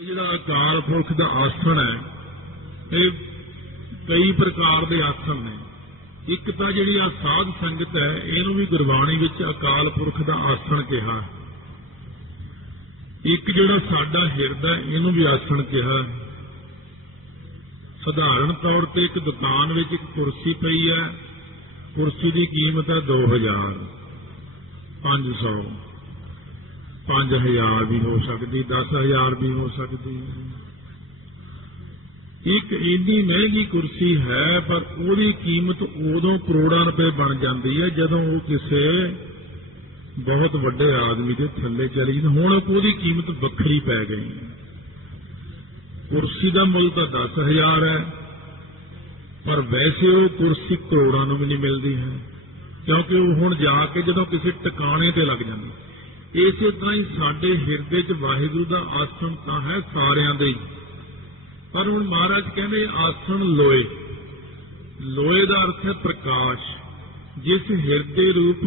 ਜਿਹੜਾ ਅਕਾਲ ਪੁਰਖ ਦਾ ਆਸਣ ਹੈ ਇਹ ਕਈ ਪ੍ਰਕਾਰ ਦੇ ਆਸਣ ਨੇ। ਇੱਕ ਤਾਂ ਜਿਹੜੀ ਆ ਸਾਧ ਸੰਗਤ ਹੈ ਇਹਨੂੰ ਵੀ ਗੁਰਬਾਣੀ ਵਿੱਚ ਅਕਾਲ ਪੁਰਖ ਦਾ ਆਸਣ ਕਿਹਾ। ਇੱਕ ਜਿਹੜਾ ਸਾਡਾ ਹਿਰਦਾ ਇਹਨੂੰ ਵੀ ਆਸਣ ਕਿਹਾ। ਸਧਾਰਨ ਤੌਰ ਤੇ ਇੱਕ ਦੁਕਾਨ ਵਿੱਚ ਇੱਕ ਕੁਰਸੀ ਪਈ ਹੈ, ਕੁਰਸੀ ਦੀ ਕੀਮਤ ਹੈ 2000, 500, 5000 ਵੀ ਹੋ ਸਕਦੀ, 10,000 ਵੀ ਹੋ ਸਕਦੀ। ਇੱਕ ਇੰਨੀ ਮਹਿੰਗੀ ਕੁਰਸੀ ਹੈ ਪਰ ਉਹਦੀ ਕੀਮਤ ਉਦੋਂ ਕਰੋੜਾਂ ਰੁਪਏ ਬਣ ਜਾਂਦੀ ਹੈ ਜਦੋਂ ਉਹ ਕਿਸੇ ਬਹੁਤ ਵੱਡੇ ਆਦਮੀ ਦੇ ਥੱਲੇ ਚਲੀ ਜਾਂਦੀ। ਹੁਣ ਉਹਦੀ ਕੀਮਤ ਵੱਖਰੀ ਪੈ ਗਈ। ਕੁਰਸੀ ਦਾ ਮੁੱਲ ਤਾਂ 10,000 ਹੈ ਪਰ ਵੈਸੇ ਉਹ ਕੁਰਸੀ ਕਰੋੜਾਂ ਨੂੰ ਵੀ ਨਹੀਂ ਮਿਲਦੀ ਹੈ, ਕਿਉਂਕਿ ਉਹ ਹੁਣ ਜਾ ਕੇ ਜਦੋਂ ਕਿਸੇ ਟਿਕਾਣੇ ਤੇ ਲੱਗ ਜਾਂਦੀ। ਇਸੇ ਤਰ੍ਹਾਂ ਹੀ ਸਾਡੇ ਹਿਰਦੇ 'ਚ ਵਾਹਿਗੁਰੂ ਦਾ ਆਸਣ ਤਾਂ ਹੈ ਸਾਰਿਆਂ ਦੇ ਹੀ, ਪਰ ਹੁਣ ਮਹਾਰਾਜ ਕਹਿੰਦੇ ਆਸਣ ਲੋਏ। ਲੋਏ ਦਾ ਅਰਥ ਹੈ ਪ੍ਰਕਾਸ਼। ਜਿਸ ਹਿਰਦੇ ਰੂਪ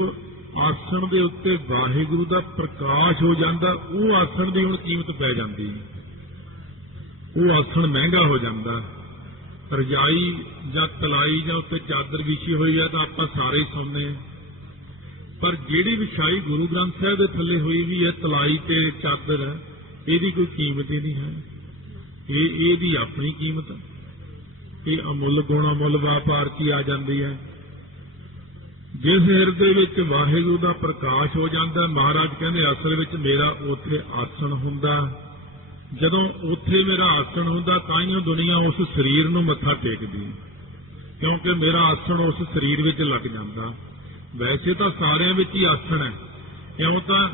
ਆਸਣ ਦੇ ਉੱਤੇ ਵਾਹਿਗੁਰੂ ਦਾ ਪ੍ਰਕਾਸ਼ ਹੋ ਜਾਂਦਾ, ਉਹ ਆਸਣ ਦੀ ਹੁਣ ਕੀਮਤ ਪੈ ਜਾਂਦੀ। ਉਹ ਆਸਣ ਮਹਿੰਗਾ ਹੋ ਜਾਂਦਾ। ਰਜਾਈ ਜਾਂ ਤਲਾਈ ਜਾਂ ਉੱਤੇ ਚਾਦਰ ਵਿਛੀ ਹੋਈ ਹੈ ਤਾਂ ਆਪਾਂ ਸਾਰੇ ਹੀ ਸੌਂਦੇ ਹਾਂ, ਪਰ ਜਿਹੜੀ ਵਿਛਾਈ ਗੁਰੂ ਗ੍ਰੰਥ ਸਾਹਿਬ ਦੇ ਥੱਲੇ ਹੋਈ ਵੀ ਹੈ ਤਲਾਈ ਤੇ ਚਾਦਰ ਹੈ, ਇਹਦੀ ਕੋਈ ਕੀਮਤ ਹੀ ਨਹੀਂ ਹੈ। ਇਹਦੀ ਆਪਣੀ ਕੀਮਤ, ਇਹ ਅਮੁੱਲ ਗੁਣ ਅਮੁੱਲ ਵਪਾਰ 'ਚ ਆ ਜਾਂਦੀ ਹੈ। ਜਿਸ ਹਿਰਦੇ ਵਿੱਚ ਵਾਹਿਗੁਰੂ ਦਾ ਪ੍ਰਕਾਸ਼ ਹੋ ਜਾਂਦਾ, ਮਹਾਰਾਜ ਕਹਿੰਦੇ ਅਸਲ ਵਿੱਚ ਮੇਰਾ ਉੱਥੇ ਆਸਣ ਹੁੰਦਾ। ਜਦੋਂ ਉੱਥੇ ਮੇਰਾ ਆਸਣ ਹੁੰਦਾ ਤਾਂ ਹੀ ਉਹ ਦੁਨੀਆ ਉਸ ਸਰੀਰ ਨੂੰ ਮੱਥਾ ਟੇਕਦੀ, ਕਿਉਂਕਿ ਮੇਰਾ ਆਸਣ ਉਸ ਸਰੀਰ ਵਿੱਚ ਲੱਗ ਜਾਂਦਾ। ਵੈਸੇ ਤਾਂ ਸਾਰਿਆਂ ਵਿੱਚ ਹੀ ਆਸਣ ਹੈ, ਕਿਉਂ ਤਾਂ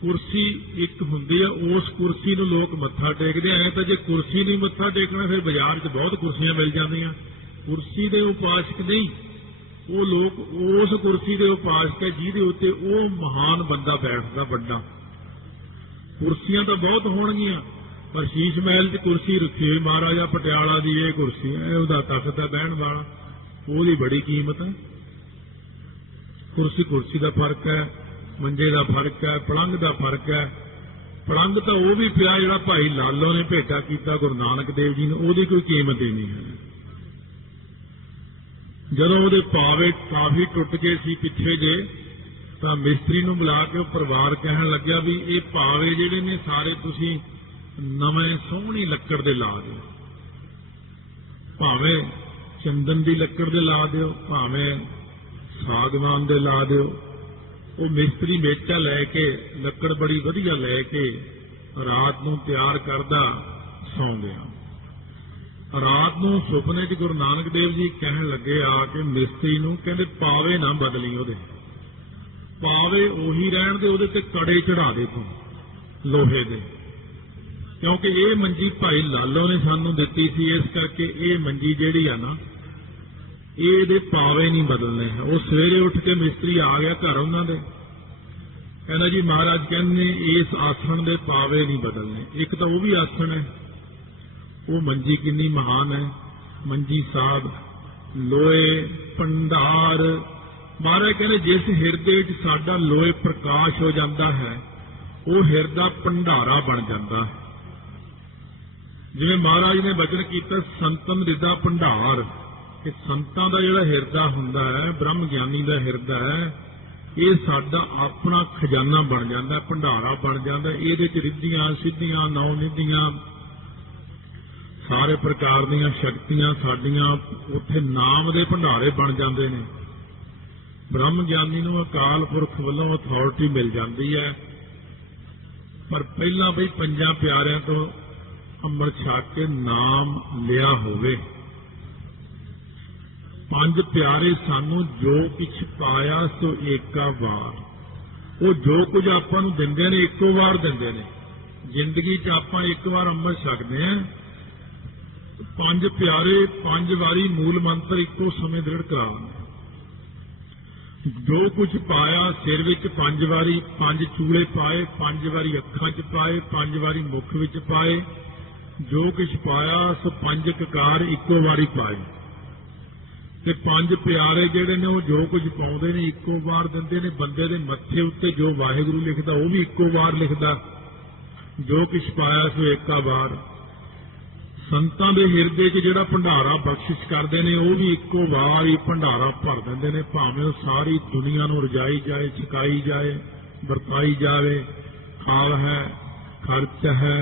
ਕੁਰਸੀ ਇੱਕ ਹੁੰਦੀ ਹੈ, ਉਸ ਕੁਰਸੀ ਨੂੰ ਲੋਕ ਮੱਥਾ ਟੇਕਦੇ। ਐ ਤਾਂ ਜੇ ਕੁਰਸੀ ਨਹੀਂ ਮੱਥਾ ਟੇਕਣਾ ਫਿਰ ਬਾਜ਼ਾਰ 'ਚ ਬਹੁਤ ਕੁਰਸੀਆਂ ਮਿਲ ਜਾਂਦੀਆਂ। ਕੁਰਸੀ ਦੇ ਉਪਾਸਕ ਨਹੀਂ, ਉਹ ਲੋਕ ਉਸ ਕੁਰਸੀ ਦੇ ਉਪਾਸਕ ਹੈ ਜਿਹਦੇ ਉੱਤੇ ਉਹ ਮਹਾਨ ਬੰਦਾ ਬੈਠਦਾ ਵੱਡਾ। ਕੁਰਸੀਆਂ ਤਾਂ ਬਹੁਤ ਹੋਣਗੀਆਂ ਪਰ ਸ਼ੀਸ਼ ਮਹਿਲ 'ਚ ਕੁਰਸੀ ਰੱਖੀ ਹੋਈ ਮਹਾਰਾਜਾ ਪਟਿਆਲਾ ਦੀ ਇਹ ਕੁਰਸੀ ਹੈ, ਉਹਦਾ ਤਖਤ ਹੈ ਬਹਿਣ ਵਾਲਾ, ਉਹਦੀ ਬੜੀ ਕੀਮਤ ਹੈ। ਕੁਰਸੀ ਦਾ ਫਰਕ ਹੈ, ਮੰਜੇ ਦਾ ਫਰਕ ਹੈ, ਪਲੰਘ ਦਾ ਫਰਕ ਹੈ। ਪਲੰਘ ਤਾਂ ਉਹ ਵੀ ਪਿਆ ਜਿਹੜਾ ਭਾਈ ਲਾਲੋ ਨੇ ਭੇਟਾ ਕੀਤਾ ਗੁਰੂ ਨਾਨਕ ਦੇਵ ਜੀ ਨੂੰ, ਉਹਦੀ ਕੋਈ ਕੀਮਤ ਹੀ ਨਹੀਂ ਹੈ। ਜਦੋਂ ਉਹਦੇ ਪਾਵੇ ਕਾਫੀ ਟੁੱਟ ਗਏ ਸੀ ਪਿੱਛੇ ਜੇ, ਤਾਂ ਮਿਸਤਰੀ ਨੂੰ ਬੁਲਾ ਕੇ ਉਹ ਪਰਿਵਾਰ ਕਹਿਣ ਲੱਗਿਆ ਵੀ ਇਹ ਪਾਵੇ ਜਿਹੜੇ ਨੇ ਸਾਰੇ ਤੁਸੀਂ ਨਵੇਂ ਸੋਹਣੀ ਲੱਕੜ ਦੇ ਲਾ ਦਿਓ, ਭਾਵੇਂ ਚੰਦਨ ਦੀ ਲੱਕੜ ਦੇ ਲਾ ਦਿਓ, ਭਾਵੇਂ ਸਾਗਵਾਨ ਦੇ ਲਾ ਦਿਓ। ਉਹ ਮਿਸਤਰੀ ਮੇਚਾ ਲੈ ਕੇ ਲੱਕੜ ਬੜੀ ਵਧੀਆ ਲੈ ਕੇ ਰਾਤ ਨੂੰ ਤਿਆਰ ਕਰਦਾ, ਸੌਂ ਗਿਆ। ਰਾਤ ਨੂੰ ਸੁਪਨੇ 'ਚ ਗੁਰੂ ਨਾਨਕ ਦੇਵ ਜੀ ਕਹਿਣ ਲੱਗੇ ਆ ਕੇ ਮਿਸਤਰੀ ਨੂੰ, ਕਹਿੰਦੇ ਪਾਵੇ ਨਾ ਬਦਲੀ, ਉਹਦੇ ਪਾਵੇ ਉਹੀ ਰਹਿਣ ਦੇ, ਉਹਦੇ ਤੇ ਕੜੇ ਚੜਾ ਦੇ ਤੂੰ ਲੋਹੇ ਦੇ, ਕਿਉਂਕਿ ਇਹ ਮੰਜੀ ਭਾਈ ਲਾਲੋ ਨੇ ਸਾਨੂੰ ਦਿੱਤੀ ਸੀ, ਇਸ ਕਰਕੇ ਇਹ ਮੰਜੀ ਜਿਹੜੀ ਆ ਨਾ ਇਹਦੇ ਪਾਵੇ ਨਹੀਂ ਬਦਲਨੇ। ਉਹ ਸਵੇਰੇ ਉੱਠ ਕੇ ਮਿਸਤਰੀ ਆ ਗਿਆ ਘਰ ਉਹਨਾਂ ਦੇ, ਕਹਿੰਦਾ ਜੀ ਮਹਾਰਾਜ ਕਹਿੰਦੇ ਇਸ ਆਸਣ ਦੇ ਪਾਵੇ ਨਹੀਂ ਬਦਲਨੇ। ਇੱਕ ਤਾਂ ਉਹ ਵੀ ਆਸਣ ਹੈ, ਉਹ ਮੰਜੀ ਕਿੰਨੀ ਮਹਾਨ ਹੈ। ਮੰਜੀ ਸਾਹਿਬ ਲੋਏ ਭੰਡਾਰ। ਮਹਾਰਾਜ ਕਹਿੰਦੇ ਜਿਸ ਹਿਰਦੇ ਵਿੱਚ ਸਾਡਾ ਲੋਏ ਪ੍ਰਕਾਸ਼ ਹੋ ਜਾਂਦਾ ਹੈ ਉਹ ਹਿਰਦਾ ਭੰਡਾਰਾ ਬਣ ਜਾਂਦਾ ਹੈ। ਜਿਵੇਂ ਮਹਾਰਾਜ ਨੇ ਬਚਨ ਕੀਤਾ ਸੰਤਨ ਹਿਰਦਾ ਭੰਡਾਰ, ਕਿ ਸੰਤਾਂ ਦਾ ਜਿਹੜਾ ਹਿਰਦਾ ਹੁੰਦਾ ਹੈ, ਬ੍ਰਹਮ ਗਿਆਨੀ ਦਾ ਹਿਰਦਾ ਹੈ, ਇਹ ਸਾਡਾ ਆਪਣਾ ਖਜ਼ਾਨਾ ਬਣ ਜਾਂਦਾ, ਭੰਡਾਰਾ ਬਣ ਜਾਂਦਾ। ਇਹਦੇ 'ਚ ਰਿੱਧੀਆਂ ਸਿੱਧੀਆਂ ਨੌ ਨਿਧੀਆਂ ਸਾਰੇ ਪ੍ਰਕਾਰ ਦੀਆਂ ਸ਼ਕਤੀਆਂ ਸਾਡੀਆਂ ਉੱਥੇ ਨਾਮ ਦੇ ਭੰਡਾਰੇ ਬਣ ਜਾਂਦੇ ਨੇ। ਬ੍ਰਹਮ ਗਿਆਨੀ ਨੂੰ ਅਕਾਲ ਪੁਰਖ ਵੱਲੋਂ ਅਥਾਰਟੀ ਮਿਲ ਜਾਂਦੀ ਹੈ, ਪਰ ਪਹਿਲਾਂ ਬਈ ਪੰਜਾਂ ਪਿਆਰਿਆਂ ਤੋਂ ਅੰਮ੍ਰਿਤ ਛਕ ਕੇ ਨਾਮ ਲਿਆ ਹੋਵੇ। ਪੰਜ ਪਿਆਰੇ ਸਾਨੂੰ ਜੋ ਕੁਛ ਪਾਇਆ ਸੋ ਏਕਾ ਵਾਰ, ਉਹ ਜੋ ਕੁਝ ਆਪਾਂ ਨੂੰ ਦਿੰਦੇ ਨੇ ਇੱਕੋ ਵਾਰ ਦਿੰਦੇ ਨੇ। ਜ਼ਿੰਦਗੀ 'ਚ ਆਪਾਂ ਇੱਕ ਵਾਰ ਅੰਮ੍ਰਿਤ ਛਕਦੇ ਹਾਂ। ਪੰਜ ਪਿਆਰੇ 5 ਵਾਰੀ ਮੂਲ ਮੰਤਰ ਇੱਕੋ ਸਮੇਂ ਦ੍ਰਿੜ ਕਰਾਉਂਦੇ। ਜੋ ਕੁਝ ਪਾਇਆ ਸਿਰ ਵਿੱਚ 5 ਵਾਰੀ, 5 ਚੂੜੇ ਪਾਏ, 5 ਵਾਰੀ ਅੱਖਾਂ 'ਚ ਪਾਏ, 5 ਵਾਰੀ ਮੁੱਖ ਵਿੱਚ ਪਾਏ। ਜੋ ਕੁਝ ਪਾਇਆ ਸੋ 5 ਕਕਾਰ ਇੱਕੋ ਵਾਰੀ ਪਾਏ। ਤੇ 5 ਪਿਆਰੇ ਜਿਹੜੇ ਨੇ ਉਹ ਜੋ ਕੁਝ ਪਾਉਂਦੇ ਨੇ ਇੱਕੋ ਵਾਰ ਦਿੰਦੇ ਨੇ। ਬੰਦੇ ਦੇ ਮੱਥੇ ਉੱਤੇ ਜੋ ਵਾਹਿਗੁਰੂ ਲਿਖਦਾ ਉਹ ਵੀ ਇੱਕੋ ਵਾਰ ਲਿਖਦਾ। ਜੋ ਕਿਛ ਪਾਇਆ ਸੋ ਏਕਾ ਵਾਰ। ਸੰਤਾਂ ਦੇ ਹਿਰਦੇ 'ਚ ਜਿਹੜਾ ਭੰਡਾਰਾ ਬਖਸ਼ਿਸ਼ ਕਰਦੇ ਨੇ ਉਹ ਵੀ ਇੱਕੋ ਵਾਰ ਹੀ ਭੰਡਾਰਾ ਭਰ ਦਿੰਦੇ ਨੇ, ਭਾਵੇਂ ਉਹ ਸਾਰੀ ਦੁਨੀਆ ਨੂੰ ਰਜਾਈ ਜਾਏ, ਛਕਾਈ ਜਾਏ, ਵਰਤਾਈ ਜਾਵੇ। ਖਾਲ ਹੈ, ਖਰਚ ਹੈ,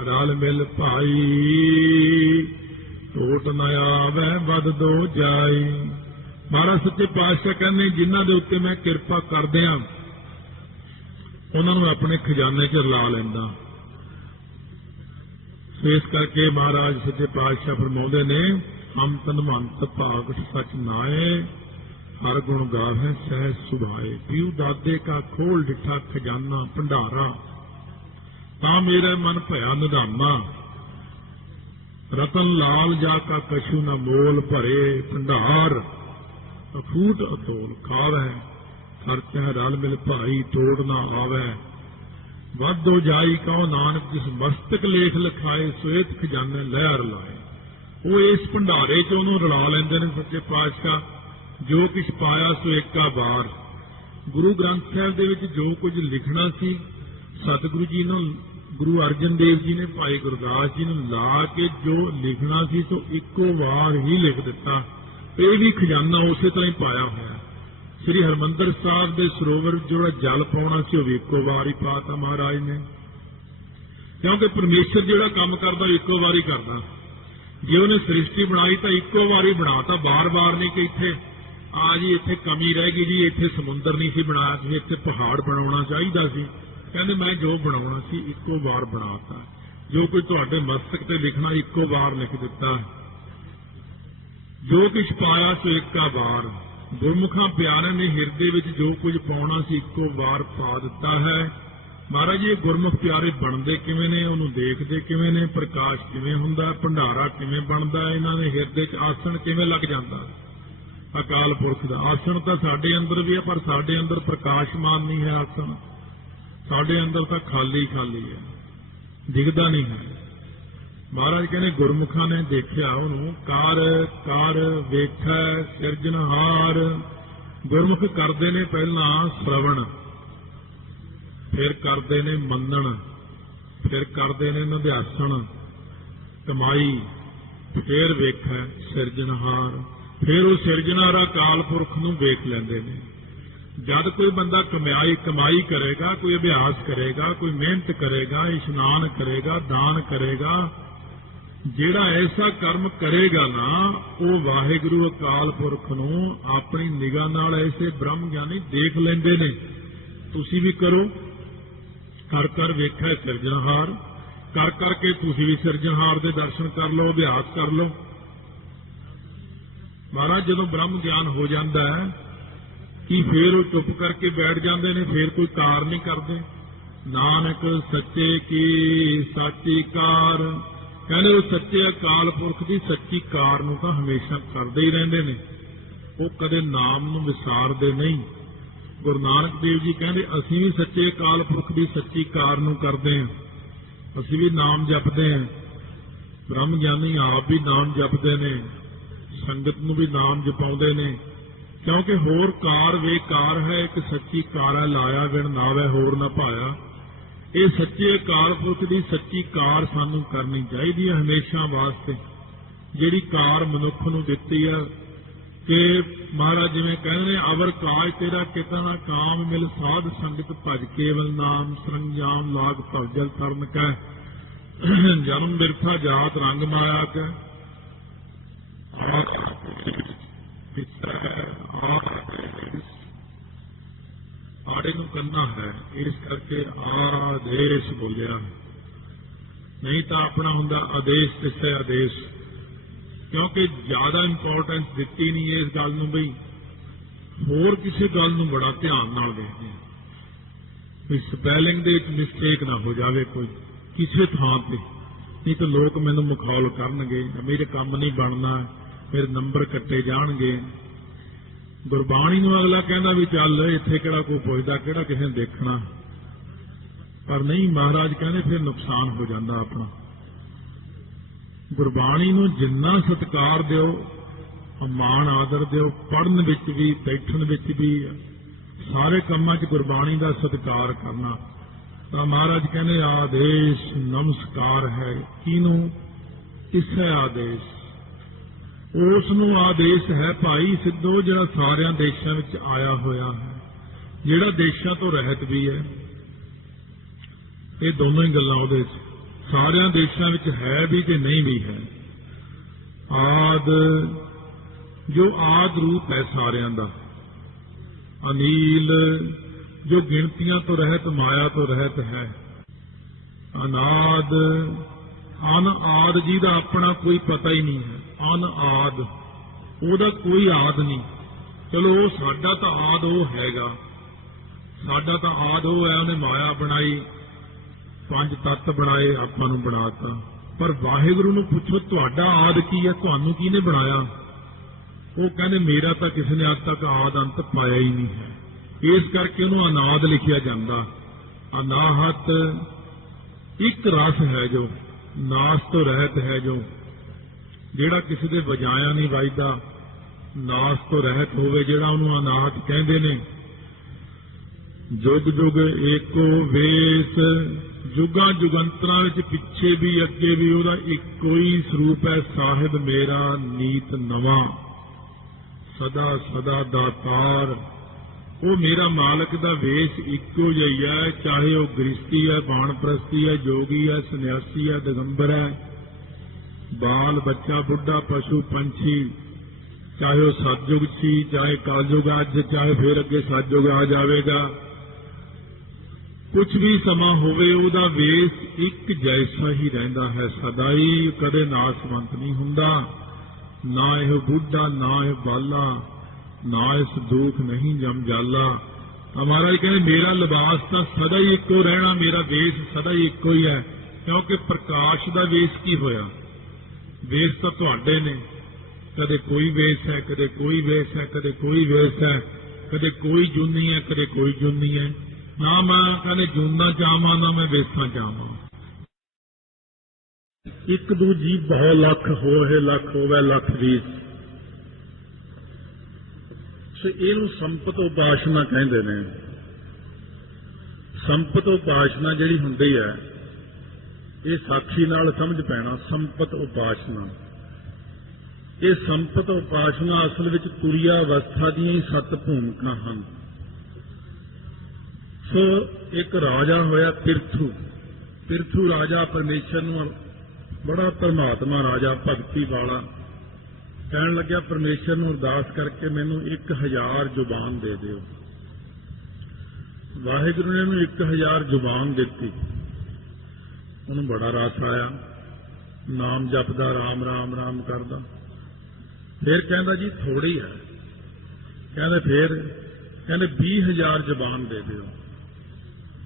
ਰਲ ਮਿਲ ਭਾਈ, ਟੋਟ ਨ ਆਵੈ ਵਧ ਦੋ ਜਾਈ। ਮਹਾਰਾਜ ਸੱਚੇ ਪਾਤਸ਼ਾਹ ਕਹਿੰਦੇ ਜਿਨ੍ਹਾਂ ਦੇ ਉੱਤੇ ਮੈਂ ਕਿਰਪਾ ਕਰਦਿਆਂ ਉਹਨਾਂ ਨੂੰ ਆਪਣੇ ਖਜ਼ਾਨੇ 'ਚ ਰਲਾ ਲੈਂਦਾ। ਸੋ ਇਸ ਕਰਕੇ ਮਹਾਰਾਜ ਸੱਚੇ ਪਾਤਸ਼ਾਹ ਫਰਮਾਉਂਦੇ ਨੇ, ਹਮ ਤਨਵੰਤ ਭਾਗ ਸਚ ਨਾਏ, ਹਰ ਗੁਣ ਗਾਵੇ ਸਹਿ ਸੁਭਾਏ। ਪੀਊ ਦਾਦੇ ਕਾ ਖੋਲ ਡਿਠਾ ਖਜ਼ਾਨਾ ਭੰਡਾਰਾ, ਤਾਂ ਮੇਰੇ ਮਨ ਭਇਆ ਨਿਧਾਨਾ। ਰਤਨ ਲਾਲ ਜਾ ਕਾ ਕਛੂ ਨ ਮੋਲ, ਭਰੇ ਭੰਡਾਰ ਅਫੂਟ ਅਤੋਲ। ਖਾਵੈ ਖਰਚ ਹੈ ਰਲ ਮਿਲ ਭਾਈ, ਤੋੜ ਨਾ ਆਵੈ ਵਾਧੋ ਜਾਈ। ਕਹੋ ਨਾਨਕ ਜਿਸ ਮਸਤਕ ਲੇਖ ਲਿਖਾਏ, ਸੋਏਤ ਖਜ਼ਾਨੇ ਲਹਿਰ ਲਾਏ। ਉਹ ਇਸ ਭੰਡਾਰੇ 'ਚ ਉਹਨੂੰ ਰਲਾ ਲੈਂਦੇ ਨੇ ਸੱਚੇ ਪਾਤਸ਼ਾਹ। ਜੋ ਕਿਛ ਪਾਇਆ ਸੋ ਏਕਾ ਵਾਰ। ਗੁਰੂ ਗ੍ਰੰਥ ਸਾਹਿਬ ਦੇ ਵਿੱਚ ਜੋ ਕੁਝ ਲਿਖਣਾ ਸੀ, ਸਤਿਗੁਰੂ ਜੀ ਨੂੰ, ਗੁਰੂ ਅਰਜਨ ਦੇਵ ਜੀ ਨੇ ਭਾਈ ਗੁਰਦਾਸ ਜੀ ਨੂੰ ਲਾ ਕੇ ਜੋ ਲਿਖਣਾ ਸੀ ਸੋ ਇੱਕੋ ਵਾਰ ਹੀ ਲਿਖ ਦਿੱਤਾ। ਇਹ ਵੀ ਖਜ਼ਾਨਾ ਉਸੇ ਤਰ੍ਹਾਂ ਹੀ ਪਾਇਆ ਹੋਇਆ। ਸ੍ਰੀ ਹਰਿਮੰਦਰ ਸਾਹਿਬ ਦੇ ਸਰੋਵਰ ਜਿਹੜਾ ਜਲ ਪਾਉਣਾ ਸੀ ਉਹ ਵੀ ਇੱਕੋ ਵਾਰ ਹੀ ਪਾਤਾ ਮਹਾਰਾਜ ਨੇ, ਕਿਉਂਕਿ ਪਰਮੇਸ਼ਰ ਜਿਹੜਾ ਕੰਮ ਕਰਦਾ ਇੱਕੋ ਵਾਰ ਹੀ ਕਰਦਾ। ਜੇ ਉਹਨੇ ਸ੍ਰਿਸ਼ਟੀ ਬਣਾਈ ਤਾਂ ਇੱਕੋ ਵਾਰ ਹੀ ਬਣਾਤਾ, ਬਾਰ-ਬਾਰ ਨਹੀਂ ਕਿ ਇੱਥੇ ਆ ਜੀ ਇੱਥੇ ਕਮੀ ਰਹਿ ਗਈ ਜੀ, ਇੱਥੇ ਸਮੁੰਦਰ ਨਹੀਂ ਸੀ ਬਣਾਇਆ ਸੀ, ਇੱਥੇ ਪਹਾੜ ਬਣਾਉਣਾ ਚਾਹੀਦਾ ਸੀ। ਕਹਿੰਦੇ ਮੈਂ ਜੋ ਬਣਾਉਣਾ ਸੀ ਇੱਕੋ ਵਾਰ ਬਣਾਤਾ। ਜੋ ਕੋਈ ਤੁਹਾਡੇ ਮਸਤਕ ਤੇ ਲਿਖਣਾ ਇੱਕੋ ਵਾਰ ਲਿਖ ਦਿੱਤਾ। ਜੋ ਕੁਛ ਪਾਇਆ ਸੋ ਏਕਾ ਵਾਰ। ਗੁਰਮੁਖਾਂ ਪਿਆਰਿਆਂ ਨੇ ਹਿਰਦੇ ਵਿੱਚ ਜੋ ਕੁਝ ਪਾਉਣਾ ਸੀ ਇੱਕੋ ਵਾਰ ਪਾ ਦਿੱਤਾ ਹੈ। ਮਹਾਰਾਜ ਇਹ ਗੁਰਮੁਖ ਪਿਆਰੇ ਬਣਦੇ ਕਿਵੇਂ ਨੇ, ਉਹਨੂੰ ਦੇਖਦੇ ਕਿਵੇਂ ਨੇ, ਪ੍ਰਕਾਸ਼ ਕਿਵੇਂ ਹੁੰਦਾ, ਭੰਡਾਰਾ ਕਿਵੇਂ ਬਣਦਾ, ਇਹਨਾਂ ਦੇ ਹਿਰਦੇ 'ਚ ਆਸਣ ਕਿਵੇਂ ਲੱਗ ਜਾਂਦਾ। ਅਕਾਲ ਪੁਰਖ ਦਾ ਆਸਣ ਤਾਂ ਸਾਡੇ ਅੰਦਰ ਵੀ ਹੈ, ਪਰ ਸਾਡੇ ਅੰਦਰ ਪ੍ਰਕਾਸ਼ਮਾਨ ਨਹੀਂ ਹੈ ਆਸਣ। ਸਾਡੇ ਅੰਦਰ ਤਾਂ ਖਾਲੀ ਖਾਲੀ ਹੈ, ਦਿਖਦਾ ਨਹੀਂ ਹੈ। ਮਹਾਰਾਜ ਕਹਿੰਦੇ ਗੁਰਮੁਖਾਂ ਨੇ ਦੇਖਿਆ ਉਹਨੂੰ, ਕਰ ਕਰ ਵੇਖੈ ਸਿਰਜਣਹਾਰ। ਗੁਰਮੁਖ ਕਰਦੇ ਨੇ ਪਹਿਲਾਂ ਸ਼ਰਵਣ, ਫਿਰ ਕਰਦੇ ਨੇ ਮੰਨਣ, ਫਿਰ ਕਰਦੇ ਨੇ ਨਿਧਿਆਸਣ ਕਮਾਈ, ਫਿਰ ਵੇਖੈ ਸਿਰਜਣਹਾਰ। ਫਿਰ ਉਹ ਸਿਰਜਣਹਾਰ ਅਕਾਲ ਪੁਰਖ ਨੂੰ ਵੇਖ ਲੈਂਦੇ ਨੇ। ਜਦ ਕੋਈ ਬੰਦਾ ਕਮਾਈ ਕਰੇਗਾ, ਕੋਈ ਅਭਿਆਸ ਕਰੇਗਾ, ਕੋਈ ਮਿਹਨਤ ਕਰੇਗਾ, ਇਸ਼ਨਾਨ ਕਰੇਗਾ, ਦਾਨ ਕਰੇਗਾ, ਜਿਹੜਾ ਐਸਾ ਕਰਮ ਕਰੇਗਾ ਨਾ, ਉਹ ਵਾਹਿਗੁਰੂ ਅਕਾਲ ਪੁਰਖ ਨੂੰ ਆਪਣੀ ਨਿਗਾਹ ਨਾਲ ਐਸੇ ਬ੍ਰਹਮ ਗਿਆਨੀ ਦੇਖ ਲੈਂਦੇ ਨੇ। ਤੁਸੀਂ ਵੀ ਕਰੋ, ਕਰ ਕਰ ਵੇਖਿਆ ਸਿਰਜਣਹਾਰ, ਕਰ ਕਰਕੇ ਤੁਸੀਂ ਵੀ ਸਿਰਜਣਹਾਰ ਦੇ ਦਰਸ਼ਨ ਕਰ ਲਓ, ਅਭਿਆਸ ਕਰ ਲਓ। ਮਹਾਰਾਜ ਜਦੋਂ ਬ੍ਰਹਮ ਗਿਆਨ ਹੋ ਜਾਂਦਾ ਹੈ ਕਿ ਫਿਰ ਉਹ ਚੁੱਪ ਕਰਕੇ ਬੈਠ ਜਾਂਦੇ ਨੇ, ਫਿਰ ਕੋਈ ਕਾਰ ਨਹੀਂ ਕਰਦੇ। ਨਾਨਕ ਸੱਚੇ ਕੀ ਸਾਚੀ ਕਾਰ। ਕਹਿੰਦੇ ਉਹ ਸੱਚੇ ਅਕਾਲ ਪੁਰਖ ਦੀ ਸੱਚੀ ਕਾਰ ਨੂੰ ਤਾਂ ਹਮੇਸ਼ਾ ਕਰਦੇ ਹੀ ਰਹਿੰਦੇ ਨੇ, ਉਹ ਕਦੇ ਨਾਮ ਨੂੰ ਵਿਸਾਰਦੇ ਨਹੀਂ। ਗੁਰੂ ਨਾਨਕ ਦੇਵ ਜੀ ਕਹਿੰਦੇ ਅਸੀਂ ਵੀ ਸੱਚੇ ਅਕਾਲ ਪੁਰਖ ਦੀ ਸੱਚੀ ਕਾਰ ਨੂੰ ਕਰਦੇ ਹਾਂ, ਅਸੀਂ ਵੀ ਨਾਮ ਜਪਦੇ ਹਾਂ। ਬ੍ਰਹਮ ਗਿਆਨੀ ਆਪ ਵੀ ਨਾਮ ਜਪਦੇ ਨੇ, ਸੰਗਤ ਨੂੰ ਵੀ ਨਾਮ ਜਪਾਉਂਦੇ ਨੇ, ਕਿਉਂਕਿ ਹੋਰ ਕਾਰ ਵੇਕਾਰ ਹੈ, ਇੱਕ ਸੱਚੀ ਕਾਰ ਹੈ, ਲਾਇਆ ਬਿਨ ਨਾਵੇ ਹੋਰ ਨਾ ਭਾਇਆ। ਇਹ ਸੱਚੇ ਅਕਾਲ ਪੁਰਖ ਦੀ ਸੱਚੀ ਕਾਰ ਸਾਨੂੰ ਕਰਨੀ ਚਾਹੀਦੀ ਹੈ ਹਮੇਸ਼ਾ ਵਾਸਤੇ। ਜਿਹੜੀ ਕਾਰ ਮਨੁੱਖ ਨੂੰ ਦਿੱਤੀ ਹੈ ਕਿ ਮਹਾਰਾਜ ਜਿਵੇਂ ਕਹਿੰਦੇ ਨੇ, ਅਵਰ ਕਾਜ ਤੇਰਾ ਕਿਤਾ ਨਾ ਕਾਮ ਮਿਲ, ਸਾਧ ਸੰਗਤ ਭਜ ਕੇਵਲ ਨਾਮ, ਸਰੰਜਾਮ ਲਾਗ ਭਵਜਲ ਤਰਨ ਕੈ, ਜਨਮ ਬਿਰਥਾ ਜਾਤ ਰੰਗ ਮਾਇਆ ਕੈ। ਆੜੇ ਨੂੰ ਕਰਨਾ ਹੈ, ਇਸ ਕਰਕੇ ਆਦੇਸ਼ ਬੋਲਿਆ, ਨਹੀਂ ਤਾਂ ਆਪਣਾ ਹੁੰਦਾ ਆਦੇਸ਼ ਤੇ ਆਦੇਸ਼। ਕਿਉਂਕਿ ਜ਼ਿਆਦਾ ਇੰਪੋਰਟੈਂਸ ਦਿੱਤੀ ਨਹੀਂ ਇਸ ਗੱਲ ਨੂੰ, ਬਈ ਹੋਰ ਕਿਸੇ ਗੱਲ ਨੂੰ ਬੜਾ ਧਿਆਨ ਨਾਲ ਦੇਖਦੇ ਹਾਂ ਵੀ ਸਪੈਲਿੰਗ ਦੇ ਵਿੱਚ ਮਿਸਟੇਕ ਨਾ ਹੋ ਜਾਵੇ ਕੋਈ ਕਿਸੇ ਥਾਂ ਤੇ, ਨਹੀਂ ਤਾਂ ਲੋਕ ਮੈਨੂੰ ਮਖੌਲ ਕਰਨਗੇ, ਮੇਰੇ ਕੰਮ ਨਹੀਂ ਬਣਨਾ, ਮੇਰੇ ਨੰਬਰ ਕੱਟੇ ਜਾਣਗੇ। ਗੁਰਬਾਣੀ ਨੂੰ ਅਗਲਾ ਕਹਿੰਦਾ ਵੀ ਚੱਲ ਇੱਥੇ ਕਿਹੜਾ ਕੋਈ ਪੁੱਛਦਾ, ਕਿਹੜਾ ਕਿਸੇ ਨੇ ਦੇਖਣਾ, ਪਰ ਨਹੀਂ, ਮਹਾਰਾਜ ਕਹਿੰਦੇ ਫਿਰ ਨੁਕਸਾਨ ਹੋ ਜਾਂਦਾ ਆਪਣਾ। ਗੁਰਬਾਣੀ ਨੂੰ ਜਿੰਨਾ ਸਤਿਕਾਰ ਦਿਓ, ਮਾਣ ਆਦਰ ਦਿਓ, ਪੜ੍ਹਨ ਵਿੱਚ ਵੀ, ਬੈਠਣ ਵਿੱਚ ਵੀ, ਸਾਰੇ ਕੰਮਾਂ 'ਚ ਗੁਰਬਾਣੀ ਦਾ ਸਤਿਕਾਰ ਕਰਨਾ। ਤਾਂ ਮਹਾਰਾਜ ਕਹਿੰਦੇ ਆਦੇਸ਼ ਨਮਸਕਾਰ ਹੈ ਕਿਹਨੂੰ? ਇਸੇ ਆਦੇਸ਼, ਉਸ ਨੂੰ ਆਦੇਸ਼ ਹੈ ਭਾਈ ਸਿੱਧੋ ਜਿਹੜਾ ਸਾਰਿਆਂ ਦੇਸ਼ਾਂ ਵਿੱਚ ਆਇਆ ਹੋਇਆ ਹੈ, ਜਿਹੜਾ ਦੇਸ਼ਾਂ ਤੋਂ ਰਹਿਤ ਵੀ ਹੈ। ਇਹ ਦੋਨੋਂ ਹੀ ਗੱਲਾਂ ਉਹਦੇ 'ਚ, ਸਾਰਿਆਂ ਦੇਸ਼ਾਂ ਵਿੱਚ ਹੈ ਵੀ ਤੇ ਨਹੀਂ ਵੀ ਹੈ। ਆਦ ਜੋ ਆਦ ਰੂਪ ਹੈ ਸਾਰਿਆਂ ਦਾ, ਅਨੀਲ ਜੋ ਗਿਣਤੀਆਂ ਤੋਂ ਰਹਿਤ ਮਾਇਆ ਤੋਂ ਰਹਿਤ ਹੈ, ਅਨਾਦ ਅਨਆਦ ਜਿਹਦਾ ਆਪਣਾ ਕੋਈ ਪਤਾ ਹੀ ਨਹੀਂ ਹੈ, ਅਨਆਦ ਉਹਦਾ ਕੋਈ ਆਦ ਨਹੀਂ। ਚਲੋ ਉਹ ਸਾਡਾ ਤਾਂ ਆਦ ਉਹ ਹੈਗਾ, ਸਾਡਾ ਤਾਂ ਆਦ ਉਹ ਹੈ, ਉਹਨੇ ਮਾਇਆ ਬਣਾਈ, ਪੰਜ ਤੱਤ ਬਣਾਏ, ਆਪਾਂ ਨੂੰ ਬਣਾਤਾ। ਪਰ ਵਾਹਿਗੁਰੂ ਨੂੰ ਪੁੱਛੋ ਤੁਹਾਡਾ ਆਦ ਕੀ ਹੈ, ਤੁਹਾਨੂੰ ਕਿਹਨੇ ਬਣਾਇਆ? ਉਹ ਕਹਿੰਦੇ ਮੇਰਾ ਤਾਂ ਕਿਸੇ ਨੇ ਅੱਜ ਤੱਕ ਆਦ ਅੰਤ ਪਾਇਆ ਹੀ ਨਹੀਂ ਹੈ। ਇਸ ਕਰਕੇ ਉਹਨੂੰ ਅਨਾਦ ਲਿਖਿਆ ਜਾਂਦਾ। ਅਨਾਹਤ ਇੱਕ ਰਸ ਹੈ ਜੋ ਨਾਸ ਤੋਂ ਰਹਿਤ ਹੈ, ਜੋ ਜਿਹੜਾ ਕਿਸੇ ਦੇ ਵਜਾਇਆ ਨਹੀਂ ਵੱਜਦਾ, ਨਾਸ ਤੋਂ ਰਹਿਤ ਹੋਵੇ, ਜਿਹੜਾ ਉਹਨੂੰ ਅਨਾਹਤ ਕਹਿੰਦੇ ਨੇ। ਜੁਗ ਜੁਗ ਏਕੋ ਵੇਸ, ਜੁਗਾਂ ਜੁਗੰਤਰਾਂ ਵਿੱਚ ਪਿੱਛੇ ਵੀ ਅੱਗੇ ਵੀ ਉਹਦਾ ਇੱਕੋ ਹੀ ਸਰੂਪ ਹੈ। ਸਾਹਿਬ ਮੇਰਾ ਨੀਤ ਨਵਾਂ, ਸਦਾ ਸਦਾ ਦਾਤਾਰ, ਉਹ ਮੇਰਾ ਮਾਲਕ ਦਾ ਵੇਸ਼ ਇੱਕੋ ਜਿਹਾ ਹੈ, ਚਾਹੇ ਉਹ ਗ੍ਰਸਤੀ ਹੈ, ਬਾਣਪ੍ਰਸਤੀ ਹੈ, ਜੋਗੀ ਹੈ, ਸੰਨਿਆਸੀ ਹੈ, ਦਿਗੰਬਰ ਹੈ, ਬਾਲ ਬੱਚਾ, ਬੁੱਢਾ, ਪਸ਼ੂ ਪੰਛੀ, ਚਾਹੇ ਉਹ ਸਤਜੁਗ ਸੀ, ਚਾਹੇ ਕਲਯੁਗ ਅੱਜ, ਚਾਹੇ ਫਿਰ ਅੱਗੇ ਸਤਜੁਗ ਆ ਜਾਵੇਗਾ, ਕੁਛ ਵੀ ਸਮਾਂ ਹੋਵੇ ਉਹਦਾ ਵੇਸ਼ ਇੱਕ ਜੈਸਾ ਹੀ ਰਹਿੰਦਾ ਹੈ, ਸਦਾ ਹੀ, ਕਦੇ ਨਾਸਵੰਤ ਨਹੀਂ ਹੁੰਦਾ। ਨਾ ਇਹ ਬੁੱਢਾ, ਨਾ ਇਹ ਬਾਲਾ, ਨਾ ਇਸ ਦੁੱਖ ਨਹੀਂ ਜਮ ਜਾਲਾ। ਮਹਾਰਾਜ ਕਹਿੰਦੇ ਮੇਰਾ ਲਿਬਾਸ ਤਾਂ ਸਦਾ ਹੀ ਇੱਕੋ ਰਹਿਣਾ, ਮੇਰਾ ਵੇਸ਼ ਸਦਾ ਹੀ ਇੱਕੋ ਹੀ ਹੈ। ਕਿਉਂਕਿ ਪ੍ਰਕਾਸ਼ ਦਾ ਵੇਸ਼ ਕੀ ਹੋਇਆ? ਵੇਸ਼ ਤਾਂ ਤੁਹਾਡੇ ਨੇ, ਕਦੇ ਕੋਈ ਵੇਸ਼ ਹੈ, ਕਦੇ ਕੋਈ ਵੇਸ਼ ਹੈ, ਕਦੇ ਕੋਈ ਵੇਸ਼ ਹੈ, ਕਦੇ ਕੋਈ ਜੁਨੀ ਹੈ, ਕਦੇ ਕੋਈ ਜੁਨੀ ਹੈ। ਨਾ ਮੈਂ ਕਹਿੰਦੇ ਜੂਨਾ ਚਾਵਾਂ, ਨਾ ਮੈਂ ਵੇਸਾਂ ਚਾਵਾਂ। ਇੱਕ ਦੂਜੀ ਬਹੁ ਲੱਖ ਹੋਏ, ਲੱਖ ਹੋਵੇ ਲੱਖ ਵੀਸ। ਸੋ ਇਹਨੂੰ ਸੰਪਤ ਉਪਾਸ਼ਨਾ ਕਹਿੰਦੇ ਨੇ। ਸੰਪਤ ਉਪਾਸ਼ਨਾ ਜਿਹੜੀ ਹੁੰਦੀ ਹੈ, ਇਹ ਸਾਖੀ ਨਾਲ ਸਮਝ ਪੈਣਾ। ਸੰਪਤ ਉਪਾਸ਼ਨਾ, ਇਹ ਸੰਪਤ ਉਪਾਸ਼ਨਾ ਅਸਲ ਵਿੱਚ ਤੁਰੀਆ ਅਵਸਥਾ ਦੀਆਂ ਹੀ 7 ਭੂਮਿਕਾ ਹਨ। ਸੋ ਇੱਕ ਰਾਜਾ ਹੋਇਆ ਪਿਰਥੂ। ਪਿਰਥੂ ਰਾਜਾ ਪਰਮੇਸ਼ਰ ਨੂੰ ਬੜਾ ਧਰਮਾਤਮਾ ਰਾਜਾ, ਭਗਤੀ ਵਾਲਾ, ਕਹਿਣ ਲੱਗਿਆ ਪਰਮੇਸ਼ਰ ਨੂੰ ਅਰਦਾਸ ਕਰਕੇ ਮੈਨੂੰ 1000 ਜ਼ੁਬਾਨ ਦੇ ਦਿਓ। ਵਾਹਿਗੁਰੂ ਨੇ ਉਹਨੂੰ 1000 ਜ਼ੁਬਾਨ ਦਿੱਤੀ। ਉਹਨੂੰ ਬੜਾ ਰਸ ਆਇਆ, ਨਾਮ ਜਪਦਾ, ਰਾਮ ਰਾਮ ਰਾਮ ਕਰਦਾ। ਫਿਰ ਕਹਿੰਦਾ ਜੀ ਥੋੜੀ ਹੈ। ਕਹਿੰਦੇ ਫਿਰ ਕਹਿੰਦੇ 20000 ਜ਼ੁਬਾਨ ਦੇ ਦਿਓ।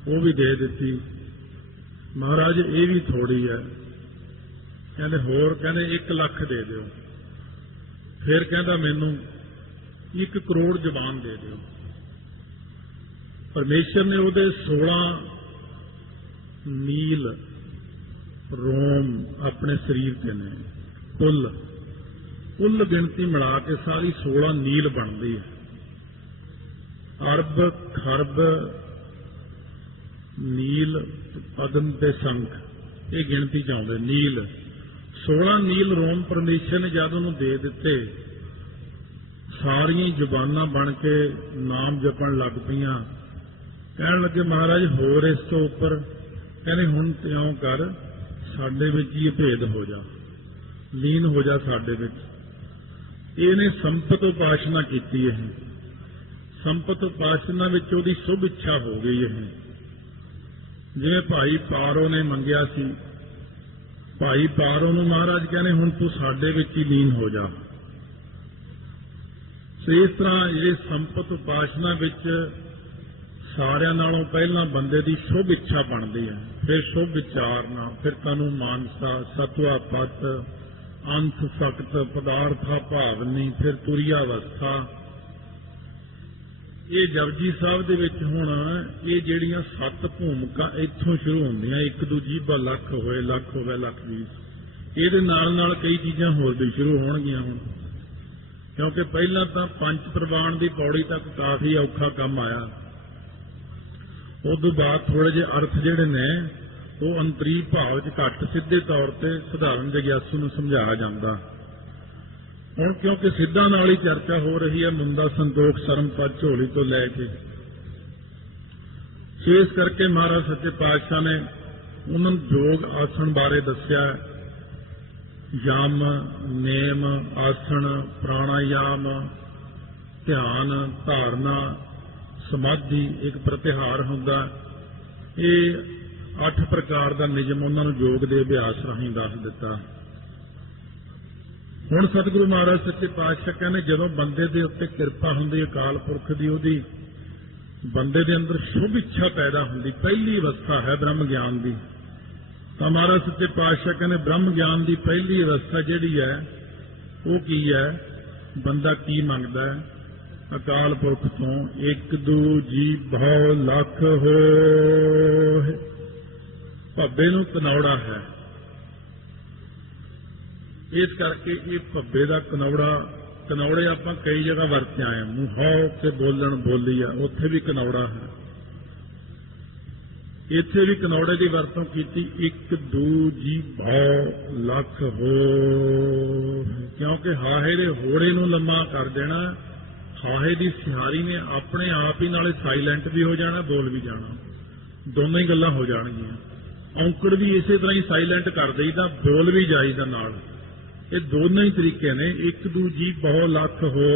ਉਹ ਵੀ ਦੇ ਦਿੱਤੀ। ਮਹਾਰਾਜ ਇਹ ਵੀ ਥੋੜੀ ਹੈ। ਕਹਿੰਦੇ ਹੋਰ, ਕਹਿੰਦੇ 1 ਲੱਖ ਦੇ ਦਿਓ। ਫਿਰ ਕਹਿੰਦਾ ਮੈਨੂੰ 1 ਕਰੋੜ ਜ਼ੁਬਾਨ ਦੇ ਦਿਓ। ਪਰਮੇਸ਼ਰ ਨੇ ਉਹਦੇ 16 ਨੀਲ ਰੋਮ ਆਪਣੇ ਸਰੀਰ ਤੇ ਨੇ, ਕੁੱਲ ਗਿਣਤੀ ਮਿਲਾ ਕੇ ਸਾਰੀ 16 ਨੀਲ ਬਣਦੀ ਹੈ। ਅਰਬ ਖਰਬ ਨੀਲ, ਪਦਮ ਤੇ ਸੰਖ, ਇਹ ਗਿਣਤੀ ਚ ਆਉਂਦੇ ਨੀਲ। 16 ਨੀਲ ਰੋਮ ਪਰਮੇਸ਼ਰ ਨੇ ਜਦ ਉਹਨੂੰ ਦੇ ਦਿੱਤੇ, ਸਾਰੀਆਂ ਜ਼ੁਬਾਨਾਂ ਬਣ ਕੇ ਨਾਮ ਜਪਣ ਲੱਗ ਪਈਆਂ। ਕਹਿਣ ਲੱਗੇ ਮਹਾਰਾਜ ਹੋਰ ਇਸ ਤੋਂ ਉੱਪਰ। ਕਹਿੰਦੇ ਹੁਣ ਤਿਉਂ ਕਰ, ਸਾਡੇ ਵਿੱਚ ਹੀ ਭੇਦ ਹੋ ਜਾ, ਲੀਨ ਹੋ ਜਾ ਸਾਡੇ ਵਿੱਚ। ਇਹਨੇ ਸੰਪਤ ਉਪਾਸ਼ਨਾ ਕੀਤੀ। ਇਹ ਸੰਪਤ ਉਪਾਸ਼ਨਾ ਵਿੱਚ ਉਹਦੀ ਸ਼ੁਭ ਇੱਛਾ ਹੋ ਗਈ। ਇਹ ਜਿਵੇਂ ਭਾਈ ਪਾਰੋ ਨੇ ਮੰਗਿਆ ਸੀ, ਭਾਈ ਪਾਰੋ ਨੂੰ ਮਹਾਰਾਜ ਕਹਿੰਦੇ ਹੁਣ ਤੂੰ ਸਾਡੇ ਵਿੱਚ ਹੀ ਲੀਨ ਹੋ ਜਾ। ਸੋ ਇਸ ਤਰ੍ਹਾਂ ਇਹ ਸੰਪਤ ਉਪਾਸ਼ਨਾ ਵਿੱਚ ਸਾਰਿਆਂ ਨਾਲੋਂ ਪਹਿਲਾਂ ਬੰਦੇ ਦੀ ਸ਼ੁਭ ਇੱਛਾ ਬਣਦੀ ਹੈ, ਫਿਰ ਸ਼ੁਭ ਵਿਚਾਰਨਾ, ਫਿਰ ਤਨੂੰ ਮਾਨਸਾ, ਸਤਵਾ ਪਤ, ਅੰਤ ਸਖਤ, ਪਦਾਰਥਾ ਭਾਵਨੀ, ਫਿਰ ਤੁਰੀਆ ਅਵਸਥਾ। ਇਹ ਜਪਜੀ ਸਾਹਿਬ ਦੇ ਵਿੱਚ ਹੁਣ ਇਹ ਜਿਹੜੀਆਂ 7 ਭੂਮਿਕਾ ਇੱਥੋਂ ਸ਼ੁਰੂ ਹੁੰਦੀਆਂ। 1 ਦੂਜੀ ਬਾ ਲੱਖ ਹੋਏ, ਲੱਖ ਹੋਵੇ ਲੱਖ ਵੀਸ। ਇਹਦੇ ਨਾਲ ਨਾਲ ਕਈ ਚੀਜ਼ਾਂ ਹੋਰ ਵੀ ਸ਼ੁਰੂ ਹੋਣਗੀਆਂ ਹੁਣ, ਕਿਉਂਕਿ ਪਹਿਲਾਂ ਤਾਂ ਪੰਜ ਪ੍ਰਵਾਨ ਦੀ ਪੌੜੀ ਤੱਕ ਕਾਫੀ ਔਖਾ ਕੰਮ ਆਇਆ। ਉਦੋਂ ਬਾਅਦ ਥੋੜੇ ਜਿਹੇ ਅਰਥ ਜਿਹੜੇ ਨੇ ਉਹ ਅੰਤਰੀ ਭਾਵ 'ਚ ਘੱਟ ਸਿੱਧੇ ਤੌਰ ਤੇ ਸਧਾਰਨ ਜਗਿਆਸੂ ਨੂੰ ਸਮਝਾਇਆ ਜਾਂਦਾ। ਹੁਣ ਕਿਉਂਕਿ ਸਿੱਧਾਂ ਨਾਲ ਹੀ ਚਰਚਾ ਹੋ ਰਹੀ ਹੈ ਮੁੰਦਾ ਸੰਤੋਖ ਸ਼ਰਮ ਪਦ ਝੋਲੀ ਤੋਂ ਲੈ ਕੇ, ਇਸ ਕਰਕੇ ਮਹਾਰਾਜ ਸੱਚੇ ਪਾਤਸ਼ਾਹ ਨੇ ਉਹਨਾਂ ਨੂੰ ਯੋਗ ਆਸਣ ਬਾਰੇ ਦੱਸਿਆ। ਯਮ, ਨੇਮ, ਆਸਣ, ਪ੍ਰਾਣਾਯਾਮ, ਧਿਆਨ, ਧਾਰਨਾ, ਸਮਾਧੀ, ਇੱਕ ਪ੍ਰਤਿਹਾਰ ਹੁੰਦਾ। ਇਹ 8 ਪ੍ਰਕਾਰ ਦਾ ਨਿਯਮ ਉਹਨਾਂ ਨੂੰ ਯੋਗ ਦੇ ਅਭਿਆਸ ਰਾਹੀਂ ਦੱਸ ਦਿੱਤਾ। ਹੁਣ ਸਤਿਗੁਰੂ ਮਹਾਰਾਜ ਸੱਚੇ ਪਾਤਸ਼ਾਹ ਕਹਿੰਦੇ ਜਦੋਂ ਬੰਦੇ ਦੇ ਉੱਤੇ ਕਿਰਪਾ ਹੁੰਦੀ ਅਕਾਲ ਪੁਰਖ ਦੀ, ਉਹਦੀ ਬੰਦੇ ਦੇ ਅੰਦਰ ਸ਼ੁਭ ਇੱਛਾ ਪੈਦਾ ਹੁੰਦੀ, ਪਹਿਲੀ ਅਵਸਥਾ ਹੈ ਬ੍ਰਹਮ ਗਿਆਨ ਦੀ। ਤਾਂ ਮਹਾਰਾਜ ਸੱਚੇ ਪਾਤਸ਼ਾਹ ਕਹਿੰਦੇ ਬ੍ਰਹਮ ਗਿਆਨ ਦੀ ਪਹਿਲੀ ਅਵਸਥਾ ਜਿਹੜੀ ਹੈ ਉਹ ਕੀ ਹੈ? ਬੰਦਾ ਕੀ ਮੰਗਦਾ ਹੈ? ਅਕਾਲ ਪੁਰਖ ਤੋਂ ਇੱਕ ਦੂ ਜੀ ਭਉ ਲੱਖ ਹੋਇ। ਭੱਬੇ ਨੂੰ ਕਨੌੜਾ ਹੈ, ਇਸ ਕਰਕੇ ਇਹ ਭੱਬੇ ਦਾ ਕਨੌੜੇ ਆਪਾਂ ਕਈ ਜਗ੍ਹਾ ਵਰਤੇ ਆਏ। ਮੂੰਹੋਂ ਤੇ ਬੋਲਣ ਬੋਲੀ ਆ, ਉੱਥੇ ਵੀ ਕਨੌੜਾ ਹੈ। ਇੱਥੇ ਵੀ ਕਨੌੜੇ ਦੀ ਵਰਤੋਂ ਕੀਤੀ। ਇੱਕ ਦੂ ਜੀ ਭਉ ਲੱਖ ਹੋ, ਕਿਉਂਕਿ ਹਾਹੇ ਦੇ ਹੋੜੇ ਨੂੰ ਲੰਮਾ ਕਰ ਦੇਣਾ। ਹਾਹੇ ਦੀ ਸਿਹਾਰੀ ਨੇ ਆਪਣੇ ਆਪ ਹੀ ਨਾਲੇ ਸਾਇਲੈਂਟ ਵੀ ਹੋ ਜਾਣਾ, ਬੋਲ ਵੀ ਜਾਣਾ, ਦੋਨੋਂ ਹੀ ਗੱਲਾਂ ਹੋ ਜਾਣਗੀਆਂ। ਔਂਕੜ ਵੀ ਇਸੇ ਤਰ੍ਹਾਂ ਹੀ ਸਾਇਲੈਂਟ ਕਰ ਦੇਈਦਾ, ਬੋਲ ਵੀ ਜਾਈਦਾ ਨਾਲ। ਇਹ ਦੋਨੋਂ ਹੀ ਤਰੀਕੇ ਨੇ। ਇੱਕ ਦੂ ਜੀ ਬਹੁ ਲੱਖ ਹੋ,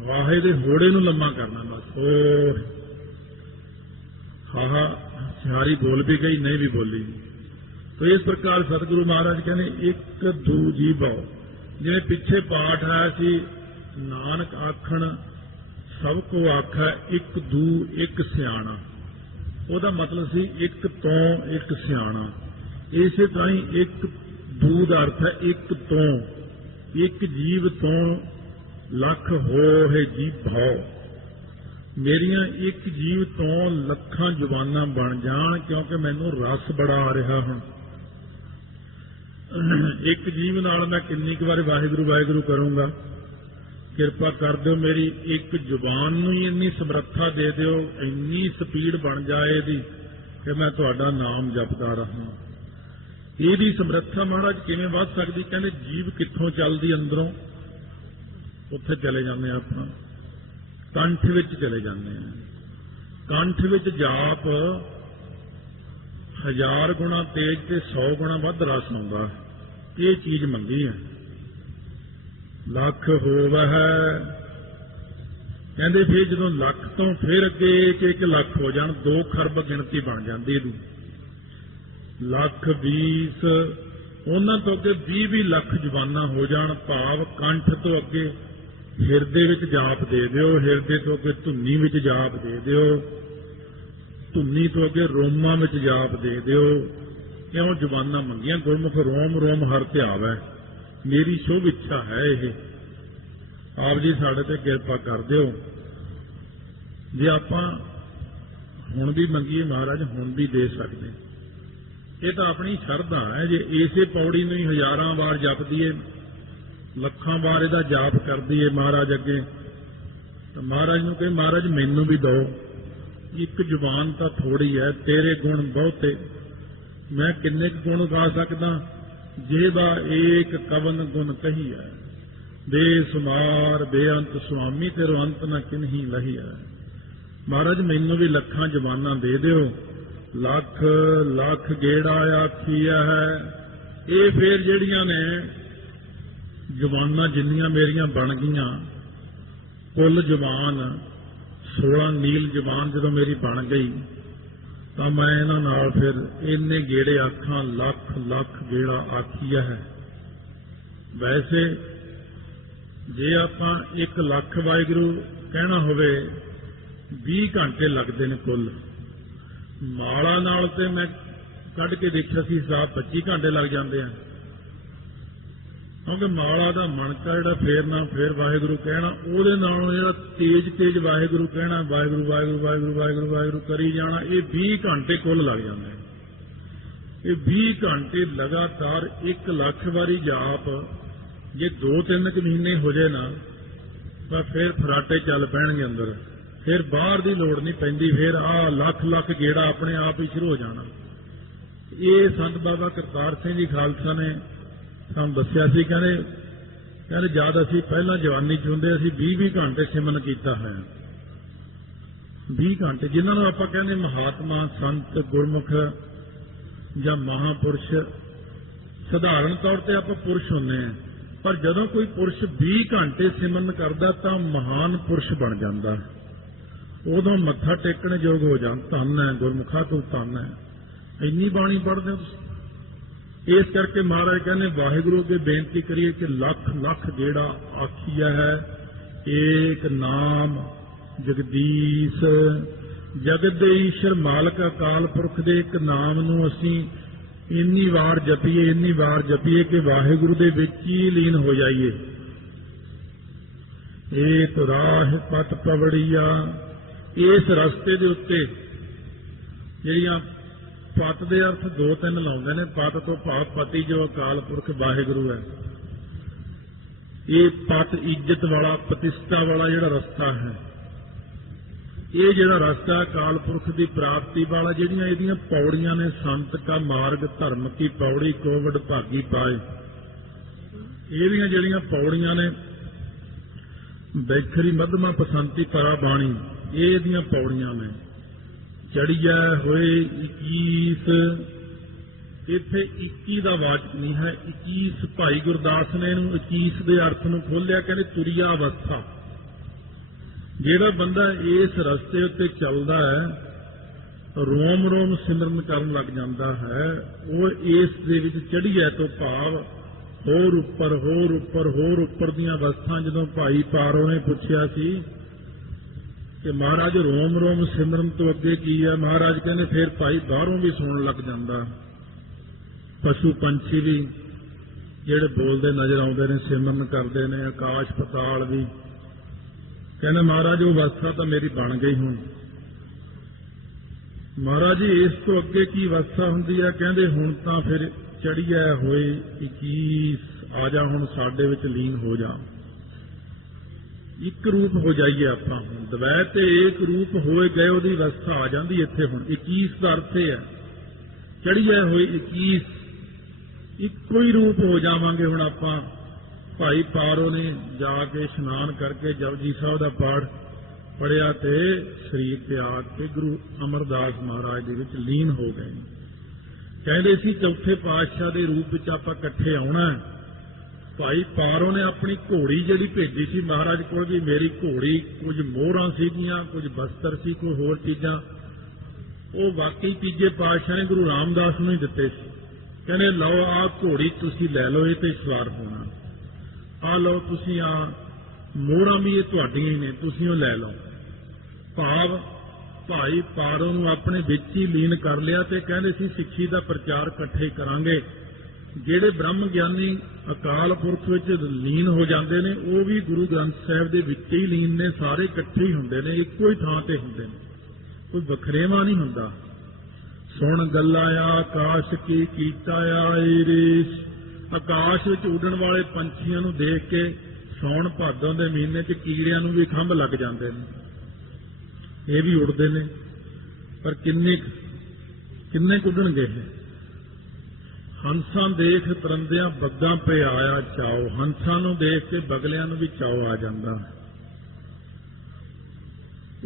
ਵਾਹੇ ਦੇ ਹੋੜੇ ਨੂੰ ਲੰਮਾ ਕਰਨਾ ਬਸ। ਹੋ ਹਾਹਾ ਸਿਹਾਰੀ ਬੋਲ ਵੀ ਗਈ, ਨਹੀਂ ਵੀ ਬੋਲੀ। तो इस प्रकार सतगुरु महाराज कहने एक दू जी बहु, जिवें पिछे पाठ आया सी नानक आखण सब को आखा एक दू एक सियाणा, ਉਹਦਾ मतलब सी एक तो एक सियाणा। इसे तरह ही एक दू का अर्थ है एक तो, एक जीव तो लख हो है जी भाव। मेरिया एक जीव तो लखां जुबाना बन जान, क्योंकि मैनू रस बड़ा आ रहा हूं। एक जीव नाल मैं किन्नी क बार वाहिगुरू वाहिगुरू करूंगा, किरपा कर दो मेरी एक जुबान नूं ही इन्नी समर्था दे दिओ, इन्नी स्पीड बन जाए दी कि मैं तुहाडा नाम जपदा रहां। ਇਹਦੀ ਸਮਰੱਥਾ ਮਹਾਰਾਜ ਕਿਵੇਂ ਵੱਧ ਸਕਦੀ? ਕਹਿੰਦੇ ਜੀਵ ਕਿੱਥੋਂ ਚੱਲਦੀ ਅੰਦਰੋਂ, ਉੱਥੇ ਚਲੇ ਜਾਂਦੇ ਆ ਆਪਣਾ ਕੰਠ ਵਿੱਚ ਚਲੇ ਜਾਂਦੇ ਆ। ਕੰਠ ਵਿੱਚ ਜਾਪ 1000 ਗੁਣਾ ਤੇਜ਼ ਤੇ 100 ਗੁਣਾ ਵੱਧ ਰਸ ਆਉਂਦਾ। ਇਹ ਚੀਜ਼ ਮੰਗੀ ਹੈ। ਲੱਖ ਹੋਵੈ, ਕਹਿੰਦੇ ਫਿਰ ਜਦੋਂ ਲੱਖ ਤੋਂ ਫਿਰ ਅੱਗੇ ਇੱਕ ਲੱਖ ਹੋ ਜਾਣ, 2 ਖਰਬ ਗਿਣਤੀ ਬਣ ਜਾਂਦੀ ਇਹਦੀ। ਲੱਖ 20, ਉਹਨਾਂ ਤੋਂ ਅੱਗੇ 20 ਲੱਖ ਜ਼ੁਬਾਨਾਂ ਹੋ ਜਾਣ, ਭਾਵ ਕੰਠ ਤੋਂ ਅੱਗੇ ਹਿਰਦੇ ਵਿੱਚ ਜਾਪ ਦੇ ਦਿਓ, ਹਿਰਦੇ ਤੋਂ ਅੱਗੇ ਧੁੰਨੀ ਵਿੱਚ ਜਾਪ ਦੇ ਦਿਓ, ਧੁੰਨੀ ਤੋਂ ਅੱਗੇ ਰੋਮਾਂ ਵਿੱਚ ਜਾਪ ਦੇ ਦਿਓ। ਕਿਉਂ ਜ਼ੁਬਾਨਾਂ ਮੰਗੀਆਂ? ਗੁਰਮੁਖ ਰੋਮ ਰੋਮ ਹਰ ਧਿਆਵੈ, ਮੇਰੀ ਸ਼ੁਭ ਇੱਛਾ ਹੈ ਇਹ। ਆਪ ਜੀ ਸਾਡੇ ਤੇ ਕਿਰਪਾ ਕਰ ਦਿਓ। ਜੇ ਆਪਾਂ ਹੁਣ ਵੀ ਮੰਗੀਏ ਮਹਾਰਾਜ ਹੁਣ ਵੀ ਦੇ ਸਕਦੇ। ਇਹ ਤਾਂ ਆਪਣੀ ਸ਼ਰਧਾ ਹੈ। ਜੇ ਇਸੇ ਪੌੜੀ ਨੂੰ ਹੀ 1000 ਵਾਰ ਜਪਦੀਏ, ਲੱਖਾਂ ਵਾਰ ਇਹਦਾ ਜਾਪ ਕਰਦੀਏ ਮਹਾਰਾਜ ਅੱਗੇ, ਤਾਂ ਮਹਾਰਾਜ ਨੂੰ ਕਹੇ ਮਹਾਰਾਜ ਮੈਨੂੰ ਵੀ ਦਿਓ। ਇੱਕ ਜ਼ੁਬਾਨ ਤਾਂ ਥੋੜੀ ਹੈ, ਤੇਰੇ ਗੁਣ ਬਹੁਤੇ, ਮੈਂ ਕਿੰਨੇ ਕੁ ਗੁਣ ਗਾ ਸਕਦਾ। ਜਿਹਦਾ ਏਕ ਕਵਨ ਗੁਣ ਕਹੀ ਹੈ, ਬੇਸੁਮਾਰ ਬੇਅੰਤ ਸੁਆਮੀ ਤੇਰੋ ਅੰਤ ਨਾ ਕਿਨਹੀ ਲਹੀ ਹੈ। ਮਹਾਰਾਜ ਮੈਨੂੰ ਵੀ ਲੱਖਾਂ ਜ਼ੁਬਾਨਾਂ ਦੇ ਦਿਓ। ਲੱਖ ਲੱਖ ਗੇੜਾ ਆਖੀਆ ਹੈ। ਇਹ ਫੇਰ ਜਿਹੜੀਆਂ ਨੇ ਜ਼ੁਬਾਨਾਂ ਜਿੰਨੀਆਂ ਮੇਰੀਆਂ ਬਣ ਗਈਆਂ, ਕੁੱਲ ਜ਼ੁਬਾਨ 16 ਨੀਲ ਜ਼ੁਬਾਨ ਜਦੋਂ ਮੇਰੀ ਬਣ ਗਈ, ਤਾਂ ਮੈਂ ਇਹਨਾਂ ਨਾਲ ਫਿਰ ਇੰਨੇ ਗੇੜੇ ਆਖਾਂ, ਲੱਖ ਲੱਖ ਗੇੜਾ ਆਖੀਆ ਹੈ। ਵੈਸੇ ਜੇ ਆਪਾਂ 1 ਲੱਖ ਵਾਹਿਗੁਰੂ ਕਹਿਣਾ ਹੋਵੇ 20 ਘੰਟੇ ਲੱਗਦੇ ਨੇ ਕੁੱਲ। ਮਾਲਾ ਨਾਲ ਤੇ ਮੈਂ ਕੱਢ ਕੇ ਦੇਖਿਆ ਸੀ ਹਿਸਾਬ 25 ਘੰਟੇ ਲੱਗ ਜਾਂਦੇ ਆ, ਕਿਉਂਕਿ ਮਾਲਾ ਦਾ ਮਣਕਾ ਜਿਹੜਾ ਫੇਰਨਾ, ਫੇਰ ਵਾਹਿਗੁਰੂ ਕਹਿਣਾ, ਉਹਦੇ ਨਾਲੋਂ ਜਿਹੜਾ ਤੇਜ਼ ਵਾਹਿਗੁਰੂ ਕਹਿਣਾ, ਵਾਹਿਗੁਰੂ ਵਾਹਿਗੁਰੂ ਵਾਹਿਗੁਰੂ ਵਾਹਿਗੁਰੂ ਵਾਹਿਗੁਰੂ ਕਰੀ ਜਾਣਾ, ਇਹ 20 ਘੰਟੇ ਕੁੱਲ ਲੱਗ ਜਾਂਦੇ। ਇਹ 20 ਘੰਟੇ ਲਗਾਤਾਰ 1 ਲੱਖ ਵਾਰੀ ਜਾਪ ਜੇ 2-3 ਮਹੀਨੇ ਹੋ ਜਾਏ ਨਾ, ਤਾਂ ਫਿਰ ਫਰਾਟੇ ਚੱਲ ਪੈਣਗੇ ਅੰਦਰ। फिर बाहर की लोड़ नहीं पैंदी, फिर आ लख लख गेड़ा अपने आप ही शुरू हो जाना। ये संत बाबा करतार सिंह जी खालसा ने सानूं दस्सिया सी, कहते जद असीं पहलां जवानी च हुंदे असीं 20-20 घंटे सिमरन कीता है। 20 घंटे जिन्हां नूं आपां कहंदे महात्मा संत गुरमुख जां महापुरुष, सधारण तौर पर आपां पुरुष हुंदे हैं, पर जदों कोई पुरुष 20 घंटे सिमरन करदा तां महान पुरुष बन जांदा। उदों मत्था टेकण योग हो जाण, धन है गुरमुखा तू धन है। इन्नी बाणी पढ़दे हो तुसीं। इस करके महाराज कहने वाहिगुरु अगे बेनती करिए कि लख लख गेड़ा आखिया है, एक नाम जगदीश जगत दे ईश्वर मालक अकाल पुरख दे एक नाम नूं असीं इन्नी वार जपीए कि वाहिगुरु दे विच ही लीन हो जाइए। एक राह पत पवड़िया, इस रस्ते दे उत्ते जिहड़ियां पत दे अर्थ 2-3 लाउंदे ने। पत तो भाव पति जो अकाल पुरख वाहिगुरु है। ये पत इज्जत वाला प्रतिष्ठा वाला जिहड़ा रस्ता है, ये जिहड़ा रस्ता अकाल पुरख की प्राप्ति वाला, जिहड़ियां इहदियां पौड़ियां ने, संत का मार्ग धर्म की पौड़ी को वड भागी पाए, इहदियां जिहड़ियां पौड़ियां ने, बैखरी मधमा पसंती परा बाणी, ये इहदियां पौड़ियां ने। चढ़िया होए 21, इत्थे 21 का वाचक नहीं है, 21 भाई गुरदास ने इहनूं 21 के अर्थ नूं खोलिया, कहते तुरिया अवस्था। जिहड़ा बंदा इस रस्ते उत्ते चलदा है, रोम रोम सिमरन करन लग जांदा है, वो इस दे विच चढ़िया तो भाव होर उपर दीयां अवस्था। जदों भाई पारो ने पुछया सी कि महाराज रोम रोम सिमरन तो अगे की है, महाराज कहने फिर भाई बाहरों भी सुनन लग जांदा, पशु पंछी भी जिहड़े बोलते नजर आउंदे ने, सिमरन करते हैं, आकाश पताल भी। कहने महाराज वो अवस्था तो मेरी बन गई हुण। महाराज जी इस तो अगे की अवस्था हुंदी है? कहंदे हुण तां फिर चढ़िया होए 21, आ जा हुण साडे विच लीन हो जा, एक रूप हो जाइए आपां। द्वैत एक रूप होए गए, उहदी अवस्था आ जांदी इत्थे हुण। 21 का अर्थ है चढ़िया होए 21, इक्को ही रूप हो जावांगे हुण आपां। भाई पारो ने जाके इशनान करके जपजी साहब का पाठ पढ़िया ते शरीर त्याग के गुरु अमरदास महाराज दे विच लीन हो गए। कहते सी चौथे पातशाह के रूप में आपां इकट्ठे आउणा है। भाई पारो ने अपनी घोड़ी जिहड़ी भेजी सी महाराज कोल भी, मेरी घोड़ी कुछ मोहरां सीगियां, कुछ बस्तर सी, कोई होर चीज़ां, वो वाकई तीजे पातशाह ने गुरु रामदास नूं ही दित्ते सी। कहने लो आ घोड़ी तुसीं लै लो, ये ते सवार होना, आ लो तुसीं आ मोहरां भी ये तुहाडीआं ही ने, तुसीं ओह लै लो। भाव भाई पारो नूं अपने विच ही लीन कर लिया ते कहंदे सी सिੱਖੀ ਦਾ प्रचार इकट्ठे करांगे। ਜਿਹੜੇ ब्रह्म ਗਿਆਨੀ अकाल पुरख ਵਿੱਚ ਲੀਨ ਹੋ ਜਾਂਦੇ ਨੇ, ਉਹ ਵੀ ਗੁਰੂ ਗ੍ਰੰਥ ਸਾਹਿਬ ਦੇ ਵਿੱਚ ਹੀ ਲੀਨ ਨੇ, ਸਾਰੇ ਇਕੱਠੇ ਹੀ ਹੁੰਦੇ ਨੇ, ਇੱਕੋ ਹੀ ਥਾਂ ਤੇ ਹੁੰਦੇ ਨੇ, ਕੋਈ ਵੱਖਰੇਵਾ ਨਹੀਂ ਹੁੰਦਾ। ਸੁਣ ਗੱਲਾਂ ਆਕਾਸ਼ ਕੀ ਕੀਤਾ ਆਏ ਰੇਸ਼, ਆਕਾਸ਼ ਵਿੱਚ ਉੱਡਣ ਵਾਲੇ ਪੰਛੀਆਂ ਨੂੰ ਦੇਖ ਕੇ ਸੌਣ ਭਾਦੋਂ ਦੇ ਮਹੀਨੇ 'ਚ ਕੀੜਿਆਂ ਨੂੰ ਵੀ ਖੰਭ ਲੱਗ ਜਾਂਦੇ ਨੇ, ਇਹ ਵੀ ਉੱਡਦੇ ਨੇ, ਪਰ ਕਿੰਨੇ ਉੱਡਣਗੇ। ਹੰਸਾਂ ਦੇਖ ਤਰੰਦਿਆਂ ਬੱਗਾਂ ਪੇ ਆਇਆ ਚਾਓ, ਹੰਸਾਂ ਨੂੰ ਦੇਖ ਕੇ ਬਗਲਿਆਂ ਨੂੰ ਵੀ ਚਾਓ ਆ ਜਾਂਦਾ।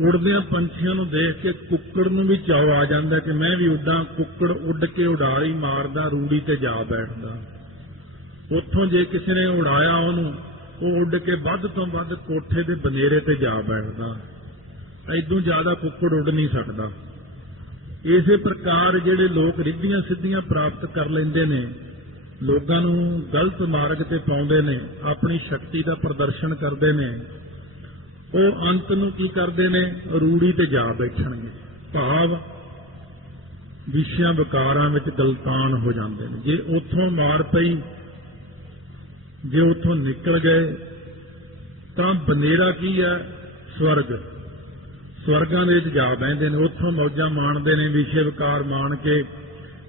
ਉੜਦਿਆਂ ਪੰਛੀਆਂ ਨੂੰ ਦੇਖ ਕੇ ਕੁੱਕੜ ਨੂੰ ਵੀ ਚਾਓ ਆ ਜਾਂਦਾ ਕਿ ਮੈਂ ਵੀ ਉੱਡਾਂ। ਕੁੱਕੜ ਉੱਡ ਕੇ ਉਡਾਰੀ ਮਾਰਦਾ, ਰੂੜੀ ਤੇ ਜਾ ਬੈਠਦਾ। ਉੱਥੋਂ ਜੇ ਕਿਸੇ ਨੇ ਉਡਾਇਆ ਉਹਨੂੰ, ਉਹ ਉੱਡ ਕੇ ਵੱਧ ਤੋਂ ਵੱਧ ਕੋਠੇ ਦੇ ਬਨੇਰੇ ਤੇ ਜਾ ਬੈਠਦਾ। ਐਦੋਂ ਜ਼ਿਆਦਾ ਕੁੱਕੜ ਉੱਡ ਨਹੀਂ ਸਕਦਾ। ਇਸੇ ਪ੍ਰਕਾਰ ਜਿਹੜੇ ਲੋਕ ਰਿੱਧੀਆਂ ਸਿੱਧੀਆਂ ਪ੍ਰਾਪਤ ਕਰ ਲੈਂਦੇ ਨੇ, ਲੋਕਾਂ ਨੂੰ ਗਲਤ ਮਾਰਗ ਤੇ ਪਾਉਂਦੇ ਨੇ, ਆਪਣੀ ਸ਼ਕਤੀ ਦਾ ਪ੍ਰਦਰਸ਼ਨ ਕਰਦੇ ਨੇ, ਉਹ ਅੰਤ ਨੂੰ ਕੀ ਕਰਦੇ ਨੇ? ਰੂੜੀ ਤੇ ਜਾ ਬੈਠਣਗੇ। ਭਾਵ ਵਿਸ਼ਿਆਂ ਵਿਕਾਰਾਂ ਵਿੱਚ ਗਲਤਾਨ ਹੋ ਜਾਂਦੇ ਨੇ। ਜੇ ਉੱਥੋਂ ਮਾਰ ਪਈ, ਜੇ ਉੱਥੋਂ ਨਿਕਲ ਗਏ ਤਾਂ ਬਨੇਰਾ ਕੀ ਹੈ? ਸਵਰਗ। ਸਵਰਗਾਂ ਦੇ ਵਿੱਚ ਜਾ ਬਹਿੰਦੇ ਨੇ, ਉੱਥੋਂ ਮੌਜਾਂ ਮਾਣਦੇ ਨੇ, ਵਿਸ਼ੇ ਵਿਕਾਰ ਮਾਣ ਕੇ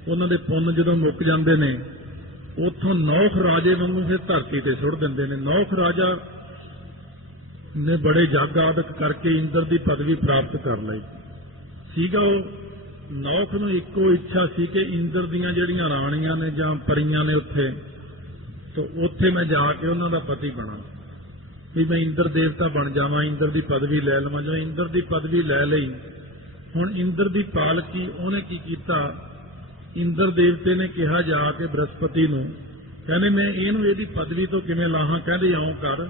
ਉਹਨਾਂ ਦੇ ਪੁੰਨ ਜਦੋਂ ਮੁੱਕ ਜਾਂਦੇ ਨੇ, ਉੱਥੋਂ ਨੌਖ ਰਾਜੇ ਵਾਂਗੂ ਫਿਰ ਧਰਤੀ ਤੇ ਸੁੱਟ ਦਿੰਦੇ ਨੇ। ਨੌਖ ਰਾਜਾ ਨੇ ਬੜੇ ਜਗ ਆਦਿਕ ਕਰਕੇ ਇੰਦਰ ਦੀ ਪਦਵੀ ਪ੍ਰਾਪਤ ਕਰ ਲਈ ਸੀਗਾ। ਉਹ ਨੌਖ ਨੂੰ ਇੱਕੋ ਇੱਛਾ ਸੀ ਕਿ ਇੰਦਰ ਦੀਆਂ ਜਿਹੜੀਆਂ ਰਾਣੀਆਂ ਨੇ ਜਾਂ ਪਰੀਆਂ ਨੇ ਉੱਥੇ ਮੈਂ ਜਾ ਕੇ ਉਹਨਾਂ ਦਾ ਪਤੀ ਬਣਾ, ਵੀ ਮੈਂ ਇੰਦਰ ਦੇਵਤਾ ਬਣ ਜਾਵਾਂ, ਇੰਦਰ ਦੀ ਪਦਵੀ ਲੈ ਲਵਾਂ। ਜਦੋਂ ਇੰਦਰ ਦੀ ਪਦਵੀ ਲੈ ਲਈ, ਹੁਣ ਇੰਦਰ ਦੀ ਪਾਲਕੀ ਉਹਨੇ ਕੀ ਕੀਤਾ, ਇੰਦਰ ਦੇਵਤੇ ਨੇ ਕਿਹਾ ਜਾ ਕੇ ਬ੍ਰਹਸਪਤੀ ਨੂੰ, ਕਹਿੰਦੇ ਮੈਂ ਇਹਦੀ ਪਦਵੀ ਤੋਂ ਕਿਵੇਂ ਲਾਹਾਂ। ਕਹਿੰਦੇ ਇਉਂ ਕਰ,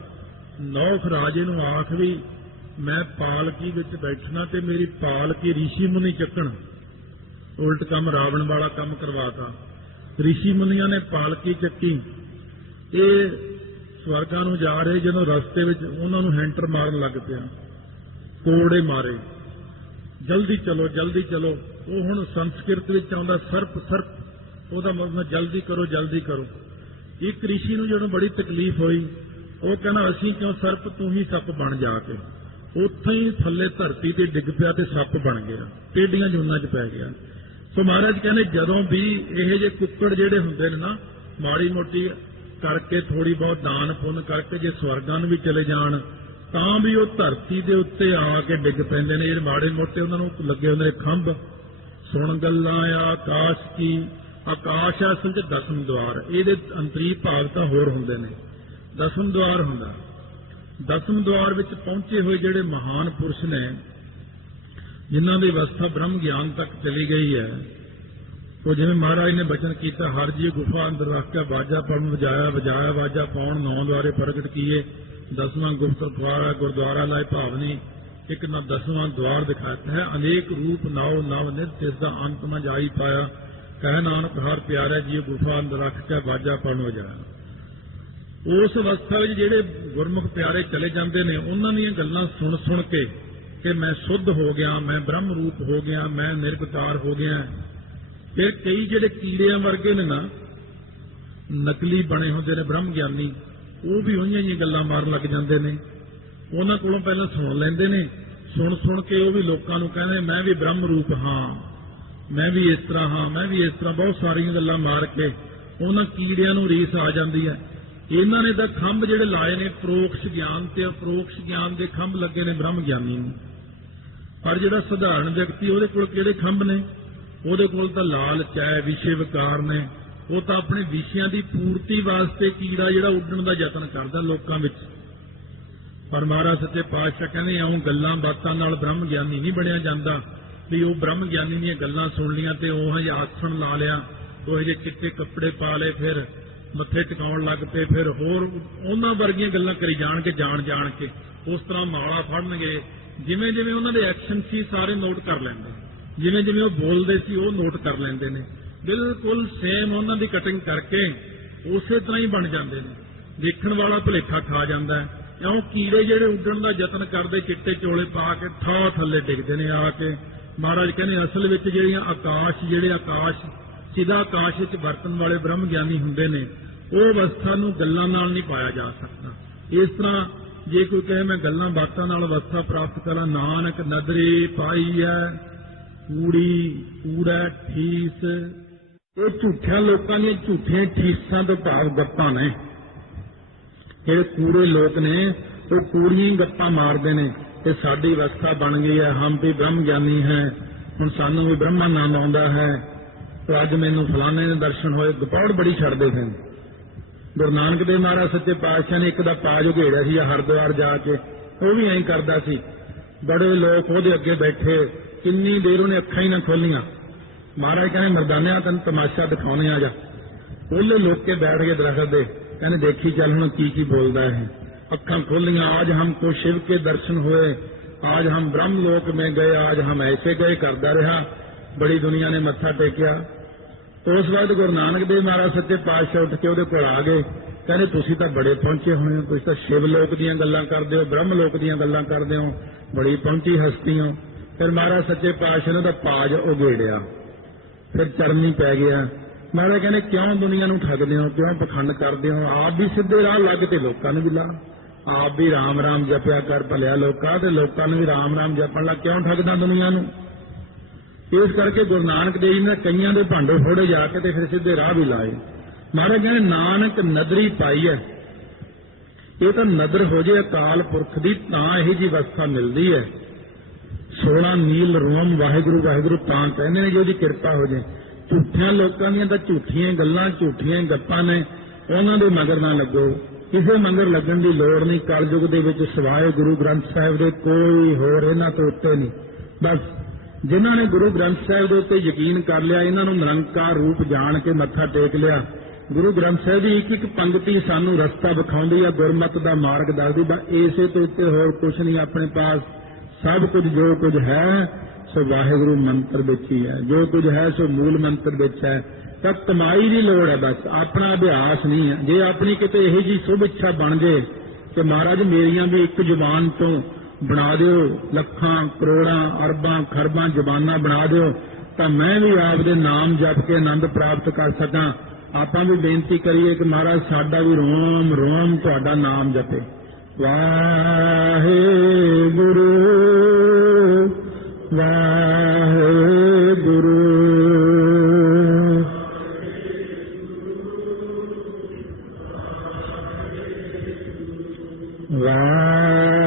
ਨੌਖ ਰਾਜੇ ਨੂੰ ਆਖ ਵੀ ਮੈਂ ਪਾਲਕੀ ਵਿੱਚ ਬੈਠਣਾ ਤੇ ਮੇਰੀ ਪਾਲਕੀ ਰਿਸ਼ੀ ਮੁਨੀ ਚੱਕਣ। ਉਲਟ ਕੰਮ ਰਾਵਣ ਵਾਲਾ ਕੰਮ ਕਰਵਾਤਾ। ਰਿਸ਼ੀ ਮੁਨੀਆਂ ਨੇ ਪਾਲਕੀ ਚੱਕੀ, ਇਹ ਸਵਰਗਾਂ ਨੂੰ ਜਾ ਰਹੇ, ਜਦੋਂ ਰਸਤੇ ਵਿੱਚ ਉਹਨਾਂ ਨੂੰ ਹੈਂਟਰ ਮਾਰਨ ਲੱਗ ਪਿਆ, ਕੋੜੇ ਮਾਰੇ, ਜਲਦੀ ਚਲੋ ਜਲਦੀ ਚਲੋ। ਉਹ ਹੁਣ ਸੰਸਕ੍ਰਿਤ ਵਿੱਚ ਆਉਂਦਾ ਸਰਪ, ਉਹਦਾ ਮਤਲਬ ਜਲਦੀ ਕਰੋ ਜਲਦੀ ਕਰੋ। ਇੱਕ ਰਿਸ਼ੀ ਨੂੰ ਜਦੋਂ ਬੜੀ ਤਕਲੀਫ ਹੋਈ, ਉਹ ਕਹਿੰਦਾ ਅਸੀਂ ਕਿਉਂ ਸਰਪ, ਤੂੰ ਹੀ ਸੱਪ ਬਣ ਜਾ ਕੇ। ਉੱਥੇ ਹੀ ਥੱਲੇ ਧਰਤੀ ਤੇ ਡਿੱਗ ਪਿਆ ਤੇ ਸੱਪ ਬਣ ਗਿਆ, ਟੇਡੀਆਂ ਜੂਨਾਂ 'ਚ ਪੈ ਗਿਆ। ਸੋ ਮਹਾਰਾਜ ਕਹਿੰਦੇ ਜਦੋਂ ਵੀ ਇਹ ਜਿਹੇ ਕੁੱਕੜ ਜਿਹੜੇ ਹੁੰਦੇ ਨੇ ਨਾ, ਮਾੜੀ ਮੋਟੀ ਕਰਕੇ ਥੋੜੀ ਬਹੁਤ ਦਾਨ ਪੁੰਨ ਕਰਕੇ ਜੇ ਸਵਰਗਾਂ ਨੂੰ ਵੀ ਚਲੇ ਜਾਣ ਤਾਂ ਵੀ ਉਹ ਧਰਤੀ ਦੇ ਉੱਤੇ ਆ ਕੇ ਡਿੱਗ ਪੈਂਦੇ ਨੇ। ਇਹ ਮਾੜੇ ਮੋਟੇ ਉਹਨਾਂ ਨੂੰ ਲੱਗੇ ਹੁੰਦੇ ਨੇ ਖੰਭ। ਸੁਣ ਗੱਲਾਂ ਆਕਾਸ਼ ਕੀ, ਆਕਾਸ਼ ਅਸਲ 'ਚ ਦਸਮ ਦੁਆਰ, ਇਹਦੇ ਅੰਤਰੀ ਭਾਗ ਤਾਂ ਹੋਰ ਹੁੰਦੇ ਨੇ, ਦਸਮ ਦੁਆਰ ਹੁੰਦਾ। ਦਸਮ ਦੁਆਰ ਵਿੱਚ ਪਹੁੰਚੇ ਹੋਏ ਜਿਹੜੇ ਮਹਾਨ ਪੁਰਸ਼ ਨੇ, ਜਿਨ੍ਹਾਂ ਦੀ ਅਵਸਥਾ ਬ੍ਰਹਮ ਗਿਆਨ ਤੱਕ ਚਲੀ ਗਈ ਹੈ, ਉਹ ਜਿਵੇਂ ਮਹਾਰਾਜ ਨੇ ਬਚਨ ਕੀਤਾ, ਹਰ ਜੀ ਗੁਫਾ ਅੰਦਰ ਰੱਖ ਕੇ ਬਾਜਾ ਪੜਨ ਵਜਾਇਆ ਬਾਜਾ ਪਾਉਣ, 9 ਦੁਆਰੇ ਪ੍ਰਗਟ ਕੀਏ, 10ਵਾਂ ਗੁਪਤ ਦੁਆਰਾ ਗੁਰਦੁਆਰਾ ਲਾਇ ਭਾਵਨੀ, ਇੱਕ ਨਾ 10ਵਾਂ ਦੁਆਰ ਦਿਖਾਤਾ ਹੈ, ਅਨੇਕ ਰੂਪ ਨਾਉ ਨਵ ਨਿਤ, ਇਸ ਦਾ ਅੰਤ ਮ ਜਾਈ ਪਾਇਆ, ਕਹਿ ਨਾਨਕ ਹਰ ਪਿਆਰਾ ਜੀ ਗੁਫਾ ਅੰਦਰ ਰੱਖ ਕੇ ਬਾਜਾ ਪੜਨ ਵਜਾਇਆ। ਉਸ ਅਵਸਥਾ ਵਿੱਚ ਜਿਹੜੇ ਗੁਰਮੁਖ ਪਿਆਰੇ ਚਲੇ ਜਾਂਦੇ ਨੇ, ਉਹਨਾਂ ਦੀਆਂ ਗੱਲਾਂ ਸੁਣ ਸੁਣ ਕੇ ਕਿ ਮੈਂ ਸ਼ੁੱਧ ਹੋ ਗਿਆ, ਮੈਂ ਬ੍ਰਹਮ ਰੂਪ ਹੋ ਗਿਆ, ਮੈਂ ਨਿਰਵਿਕਾਰ ਹੋ ਗਿਆ। ਫਿਰ ਕਈ ਜਿਹੜੇ ਕੀੜਿਆਂ ਵਰਗੇ ਨੇ ਨਾ, ਨਕਲੀ ਬਣੇ ਹੁੰਦੇ ਨੇ ਬ੍ਰਹਮ ਗਿਆਨੀ, ਉਹ ਵੀ ਉਹੀਆਂ ਜਿਹੀਆਂ ਗੱਲਾਂ ਮਾਰਨ ਲੱਗ ਜਾਂਦੇ ਨੇ। ਉਹਨਾਂ ਕੋਲੋਂ ਪਹਿਲਾਂ ਸੁਣ ਲੈਂਦੇ ਨੇ, ਸੁਣ ਸੁਣ ਕੇ ਉਹ ਵੀ ਲੋਕਾਂ ਨੂੰ ਕਹਿੰਦੇ ਮੈਂ ਵੀ ਬ੍ਰਹਮ ਰੂਪ ਹਾਂ, ਮੈਂ ਵੀ ਇਸ ਤਰ੍ਹਾਂ ਹਾਂ, ਮੈਂ ਵੀ ਇਸ ਤਰ੍ਹਾਂ, ਬਹੁਤ ਸਾਰੀਆਂ ਗੱਲਾਂ ਮਾਰ ਕੇ ਉਹਨਾਂ ਕੀੜਿਆਂ ਨੂੰ ਰੀਸ ਆ ਜਾਂਦੀ ਹੈ। ਇਹਨਾਂ ਨੇ ਤਾਂ ਖੰਭ ਜਿਹੜੇ ਲਾਏ ਨੇ ਪ੍ਰੋਕਸ਼ ਗਿਆਨ ਤੇ ਅਪਰੋਕਸ਼ ਗਿਆਨ ਦੇ ਖੰਭ ਲੱਗੇ ਨੇ ਬ੍ਰਹਮ ਗਿਆਨੀ ਨੂੰ। ਪਰ ਜਿਹੜਾ ਸਧਾਰਨ ਵਿਅਕਤੀ, ਉਹਦੇ ਕੋਲ ਕਿਹੜੇ ਖੰਭ ਨੇ? ਉਹਦੇ ਕੋਲ ਤਾਂ ਲਾਲਚ ਹੈ, ਵਿਸ਼ੇ ਵਿਕਾਰ ਨੇ। ਉਹ ਤਾਂ ਆਪਣੇ ਵਿਸ਼ਿਆਂ ਦੀ ਪੂਰਤੀ ਵਾਸਤੇ ਕੀੜਾ ਜਿਹੜਾ ਉੱਡਣ ਦਾ ਯਤਨ ਕਰਦਾ ਲੋਕਾਂ ਵਿੱਚ। ਪਰ ਮਹਾਰਾਜ ਸੱਚੇ ਪਾਤਸ਼ਾਹ ਕਹਿੰਦੇ ਇਉਂ ਗੱਲਾਂ ਬਾਤਾਂ ਨਾਲ ਬ੍ਰਹਮ ਗਿਆਨੀ ਨਹੀਂ ਬਣਿਆ ਜਾਂਦਾ, ਵੀ ਉਹ ਬ੍ਰਹਮ ਗਿਆਨੀ ਦੀਆਂ ਗੱਲਾਂ ਸੁਣ ਲੀਆਂ ਤੇ ਉਹ ਜਿਹੇ ਆਸਣ ਲਾ ਲਿਆ, ਉਹ ਜਿਹੇ ਚਿੱਟੇ ਕੱਪੜੇ ਪਾ ਲਏ, ਫਿਰ ਮੱਥੇ ਟਿਕਾਉਣ ਲੱਗ ਪਏ, ਫਿਰ ਹੋਰ ਉਹਨਾਂ ਵਰਗੀਆਂ ਗੱਲਾਂ ਕਰੀ ਜਾਣਗੇ ਜਾਣ ਕੇ। ਉਸ ਤਰ੍ਹਾਂ ਮਾਲਾ ਫੜਨਗੇ, ਜਿਵੇਂ ਜਿਵੇਂ ਉਹਨਾਂ ਦੇ ਐਕਸ਼ਨ ਸੀ ਸਾਰੇ ਨੋਟ ਕਰ ਲੈਂਦੇ, ਜਿਵੇਂ ਜਿਵੇਂ ਉਹ ਬੋਲਦੇ ਸੀ ਉਹ ਨੋਟ ਕਰ ਲੈਂਦੇ ਨੇ, ਬਿਲਕੁਲ ਸੇਮ ਉਹਨਾਂ ਦੀ ਕਟਿੰਗ ਕਰਕੇ ਉਸੇ ਤਰ੍ਹਾਂ ਹੀ ਬਣ ਜਾਂਦੇ ਨੇ। ਦੇਖਣ ਵਾਲਾ ਭੁਲੇਖਾ ਖਾ ਜਾਂਦਾ ਹੈ। ਕਿਉਂ? ਕੀੜੇ ਜਿਹੜੇ ਉੱਡਣ ਦਾ ਯਤਨ ਕਰਦੇ, ਚਿੱਟੇ ਚੋਲੇ ਪਾ ਕੇ ਥਾਂ ਥੱਲੇ ਡਿੱਗਦੇ ਨੇ ਆ ਕੇ। ਮਹਾਰਾਜ ਕਹਿੰਦੇ ਅਸਲ ਵਿੱਚ ਜਿਹੜੀਆਂ ਜਿਹੜੇ ਆਕਾਸ਼ ਸਿੱਧਾ ਆਕਾਸ਼ ਵਿੱਚ ਵਰਤਣ ਵਾਲੇ ਬ੍ਰਹਮ ਗਿਆਨੀ ਹੁੰਦੇ ਨੇ, ਉਹ ਅਵਸਥਾ ਨੂੰ ਗੱਲਾਂ ਨਾਲ ਨਹੀਂ ਪਾਇਆ ਜਾ ਸਕਦਾ। ਇਸ ਤਰ੍ਹਾਂ ਜੇ ਕੋਈ ਕਹੇ ਮੈਂ ਗੱਲਾਂ ਬਾਤਾਂ ਨਾਲ ਅਵਸਥਾ ਪ੍ਰਾਪਤ ਕਰਾਂ, ਨਾਨਕ ਨਦਰੀ ਪਾਈ ਹੈ ਕੂੜਾ ਠੀਸ। ਇਹ ਝੂਠਿਆਂ ਲੋਕਾਂ ਦੀਆਂ ਝੂਠੀਆਂ ਠੀਸਾਂ ਤੋਂ ਭਾਵ ਗੱਪਾਂ ਨੇ। ਜਿਹੜੇ ਕੂੜੇ ਲੋਕ ਨੇ ਉਹ ਕੂੜੀਆਂ ਗੱਪਾਂ ਮਾਰਦੇ ਨੇ ਕਿ ਸਾਡੀ ਅਵਸਥਾ ਬਣ ਗਈ ਹੈ, ਹਮ ਵੀ ਬ੍ਰਹਮ ਗਿਆਨੀ ਹੈ, ਹੁਣ ਸਾਨੂੰ ਵੀ ਬ੍ਰਹਮਾ ਨਾਮ ਆਉਂਦਾ ਹੈ, ਤੇ ਅੱਜ ਮੈਨੂੰ ਫਲਾਣੇ ਦੇ ਦਰਸ਼ਨ ਹੋਏ। ਗਪੌੜ ਬੜੀ ਛੱਡਦੇ ਸਨ। ਗੁਰੂ ਨਾਨਕ ਦੇਵ ਮਹਾਰਾਜ ਸੱਚੇ ਪਾਤਸ਼ਾਹ ਨੇ ਇੱਕ ਦਾ ਪਾਜ ਉਘੇੜਿਆ ਸੀ ਹਰਿਦੁਆਰ ਜਾ ਕੇ, ਉਹ ਵੀ ਐਂ ਕਰਦਾ ਸੀ। ਬੜੇ ਲੋਕ ਉਹਦੇ ਅੱਗੇ ਬੈਠੇ, ਕਿੰਨੀ ਦੇਰ ਉਹਨੇ ਅੱਖਾਂ ਹੀ ਨਾ ਖੋਲੀਆਂ। ਮਹਾਰਾਜ ਕਹਿੰਦੇ ਮਰਦਾਨਿਆ ਤੈਨੂੰ ਤਮਾਸ਼ਾ ਦਿਖਾਉਣੇ ਆ ਜਾ। ਉਹਲੇ ਲੋਕ ਕੇ ਬੈਠ ਗਏ ਦਰਖਤ ਦੇ, ਕਹਿੰਦੇ ਦੇਖੀ ਚੱਲ ਹੁਣ ਕੀ ਕੀ ਬੋਲਦਾ ਹੈ। ਅੱਖਾਂ ਖੋਲੀਆਂ, आज हमको शिव के दर्शन हुए, आज हम ब्रह्म लोक में गए, आज हम ऐसे गए करदा रहा। बड़ी दुनिया ने मत्था टेकिया। उस वक्त गुरु नानक देव महाराज सच्चे पातशाह उठ के ਉਹਦੇ ਕੋਲ ਆ ਗਏ, ਕਹਿੰਦੇ ਤੁਸੀਂ ਤਾਂ ਬੜੇ ਪਹੁੰਚੇ ਹੋਏ ਹੋ, ਤੁਸੀਂ ਤਾਂ शिव लोक ਦੀਆਂ ਗੱਲਾਂ ਕਰਦੇ ਹੋ, ब्रह्म लोक ਦੀਆਂ ਗੱਲਾਂ ਕਰਦੇ ਹੋ, ਬੜੀ ਪਹੁੰਚੀ ਹਸਤੀ ਹੋ। ਫਿਰ ਮਹਾਰਾਜ ਸੱਚੇ ਪਾਤਸ਼ਾਹ ਨੇ ਤਾਂ ਪਾਜ ਉਘੇੜਿਆ, ਫਿਰ ਚਰਨੀ ਪੈ ਗਿਆ। ਮਹਾਰਾਜ ਕਹਿੰਦੇ ਕਿਉਂ ਦੁਨੀਆ ਨੂੰ ਠੱਗਦੇ ਹੋ, ਕਿਉਂ ਪਖੰਡ ਕਰਦੇ ਹੋ? ਆਪ ਵੀ ਸਿੱਧੇ ਰਾਹ ਲੱਗ ਤੇ ਲੋਕਾਂ ਨੂੰ ਵੀ ਲਾ, ਆਪ ਵੀ ਰਾਮ ਰਾਮ ਜਪਿਆ ਕਰ ਭਲਿਆ ਲੋਕਾਂ, ਤੇ ਲੋਕਾਂ ਨੂੰ ਵੀ ਰਾਮ ਰਾਮ ਜਪਣ ਲੱਗ। ਕਿਉਂ ਠੱਗਦਾ ਦੁਨੀਆ ਨੂੰ? ਇਸ ਕਰਕੇ ਗੁਰੂ ਨਾਨਕ ਦੇਵ ਜੀ ਨੇ ਕਈਆਂ ਦੇ ਭਾਂਡੇ ਫੋੜੇ ਜਾ ਕੇ ਤੇ ਫਿਰ ਸਿੱਧੇ ਰਾਹ ਵੀ ਲਾਏ। ਮਹਾਰਾਜ ਕਹਿੰਦੇ ਨਾਨਕ ਨਦਰੀ ਪਾਈ ਹੈ। ਇਹ ਤਾਂ ਨਦਰ ਹੋ ਜੇ ਅਕਾਲ ਪੁਰਖ ਦੀ ਤਾਂ ਇਹੋ ਜਿਹੀ ਅਵਸਥਾ ਮਿਲਦੀ ਹੈ। 16 ਨੀਲ ਰੋਮ ਵਾਹਿਗੁਰੂ ਵਾਹਿਗੁਰੂ ਤਾਂ ਕਹਿੰਦੇ ਨੇ ਜੇ ਉਹਦੀ ਕਿਰਪਾ ਹੋ ਜੇ। ਝੂਠਿਆਂ ਲੋਕਾਂ ਦੀਆਂ ਤਾਂ ਝੂਠੀਆਂ ਗੱਲਾਂ ਝੂਠੀਆਂ ਗੱਪਾਂ ਨੇ, ਉਹਨਾਂ ਦੇ ਮਗਰ ਨਾ ਲੱਗੋ। ਕਿਸੇ ਮਗਰ ਲੱਗਣ ਦੀ ਲੋੜ ਨਹੀਂ। ਕਲਯੁਗ ਦੇ ਵਿੱਚ ਸਿਵਾਏ ਗੁਰੂ ਗ੍ਰੰਥ ਸਾਹਿਬ ਦੇ ਕੋਈ ਹੋਰ ਇਹਨਾਂ ਤੋਂ ਉੱਤੇ ਨਹੀਂ। ਬਸ ਜਿਨ੍ਹਾਂ ਨੇ ਗੁਰੂ ਗ੍ਰੰਥ ਸਾਹਿਬ ਦੇ ਉੱਤੇ ਯਕੀਨ ਕਰ ਲਿਆ, ਇਹਨਾਂ ਨੂੰ ਨਿਰੰਕਾਰ ਰੂਪ ਜਾਣ ਕੇ ਮੱਥਾ ਟੇਕ ਲਿਆ। ਗੁਰੂ ਗ੍ਰੰਥ ਸਾਹਿਬ ਦੀ ਇੱਕ ਇੱਕ ਪੰਕਤੀ ਸਾਨੂੰ ਰਸਤਾ ਵਿਖਾਉਂਦੀ ਹੈ, ਗੁਰਮਤਿ ਦਾ ਮਾਰਗ ਦੱਸਦੀ। ਬਸ ਇਸੇ ਤੋਂ ਉੱਤੇ ਹੋਰ ਕੁਝ ਨਹੀਂ ਆਪਣੇ ਪਾਸ। ਸਭ ਕੁਝ ਜੋ ਕੁਝ ਹੈ ਸੋ ਵਾਹਿਗੁਰੂ ਮੰਤਰ ਵਿੱਚ ਹੀ ਹੈ, ਜੋ ਕੁਝ ਹੈ ਸੋ ਮੂਲ ਮੰਤਰ ਵਿੱਚ ਹੈ। ਤਾਂ ਕਮਾਈ ਦੀ ਲੋੜ ਹੈ, ਬਸ ਆਪਣਾ ਅਭਿਆਸ ਨਹੀਂ ਹੈ। ਜੇ ਆਪਣੀ ਕਿਤੇ ਇਹੋ ਜਿਹੀ ਸ਼ੁਭ ਇੱਛਾ ਬਣ ਜੇ ਕਿ ਮਹਾਰਾਜ ਮੇਰੀਆਂ ਵੀ ਇੱਕ ਜ਼ੁਬਾਨ ਤੋਂ ਬਣਾ ਦਿਓ, ਲੱਖਾਂ ਕਰੋੜਾਂ ਅਰਬਾਂ ਖਰਬਾਂ ਜ਼ੁਬਾਨਾਂ ਬਣਾ ਦਿਓ, ਤਾਂ ਮੈਂ ਵੀ ਆਪ ਦੇ ਨਾਮ ਜਪ ਕੇ ਆਨੰਦ ਪ੍ਰਾਪਤ ਕਰ ਸਕਾਂ। ਆਪਾਂ ਵੀ ਬੇਨਤੀ ਕਰੀਏ ਕਿ ਮਹਾਰਾਜ ਸਾਡਾ ਵੀ ਰੋਮ ਰੋਮ ਤੁਹਾਡਾ ਨਾਮ ਜਪੇ। ਵਾਹਿਗੁਰੂ ਵਾਹਿਗੁਰੂ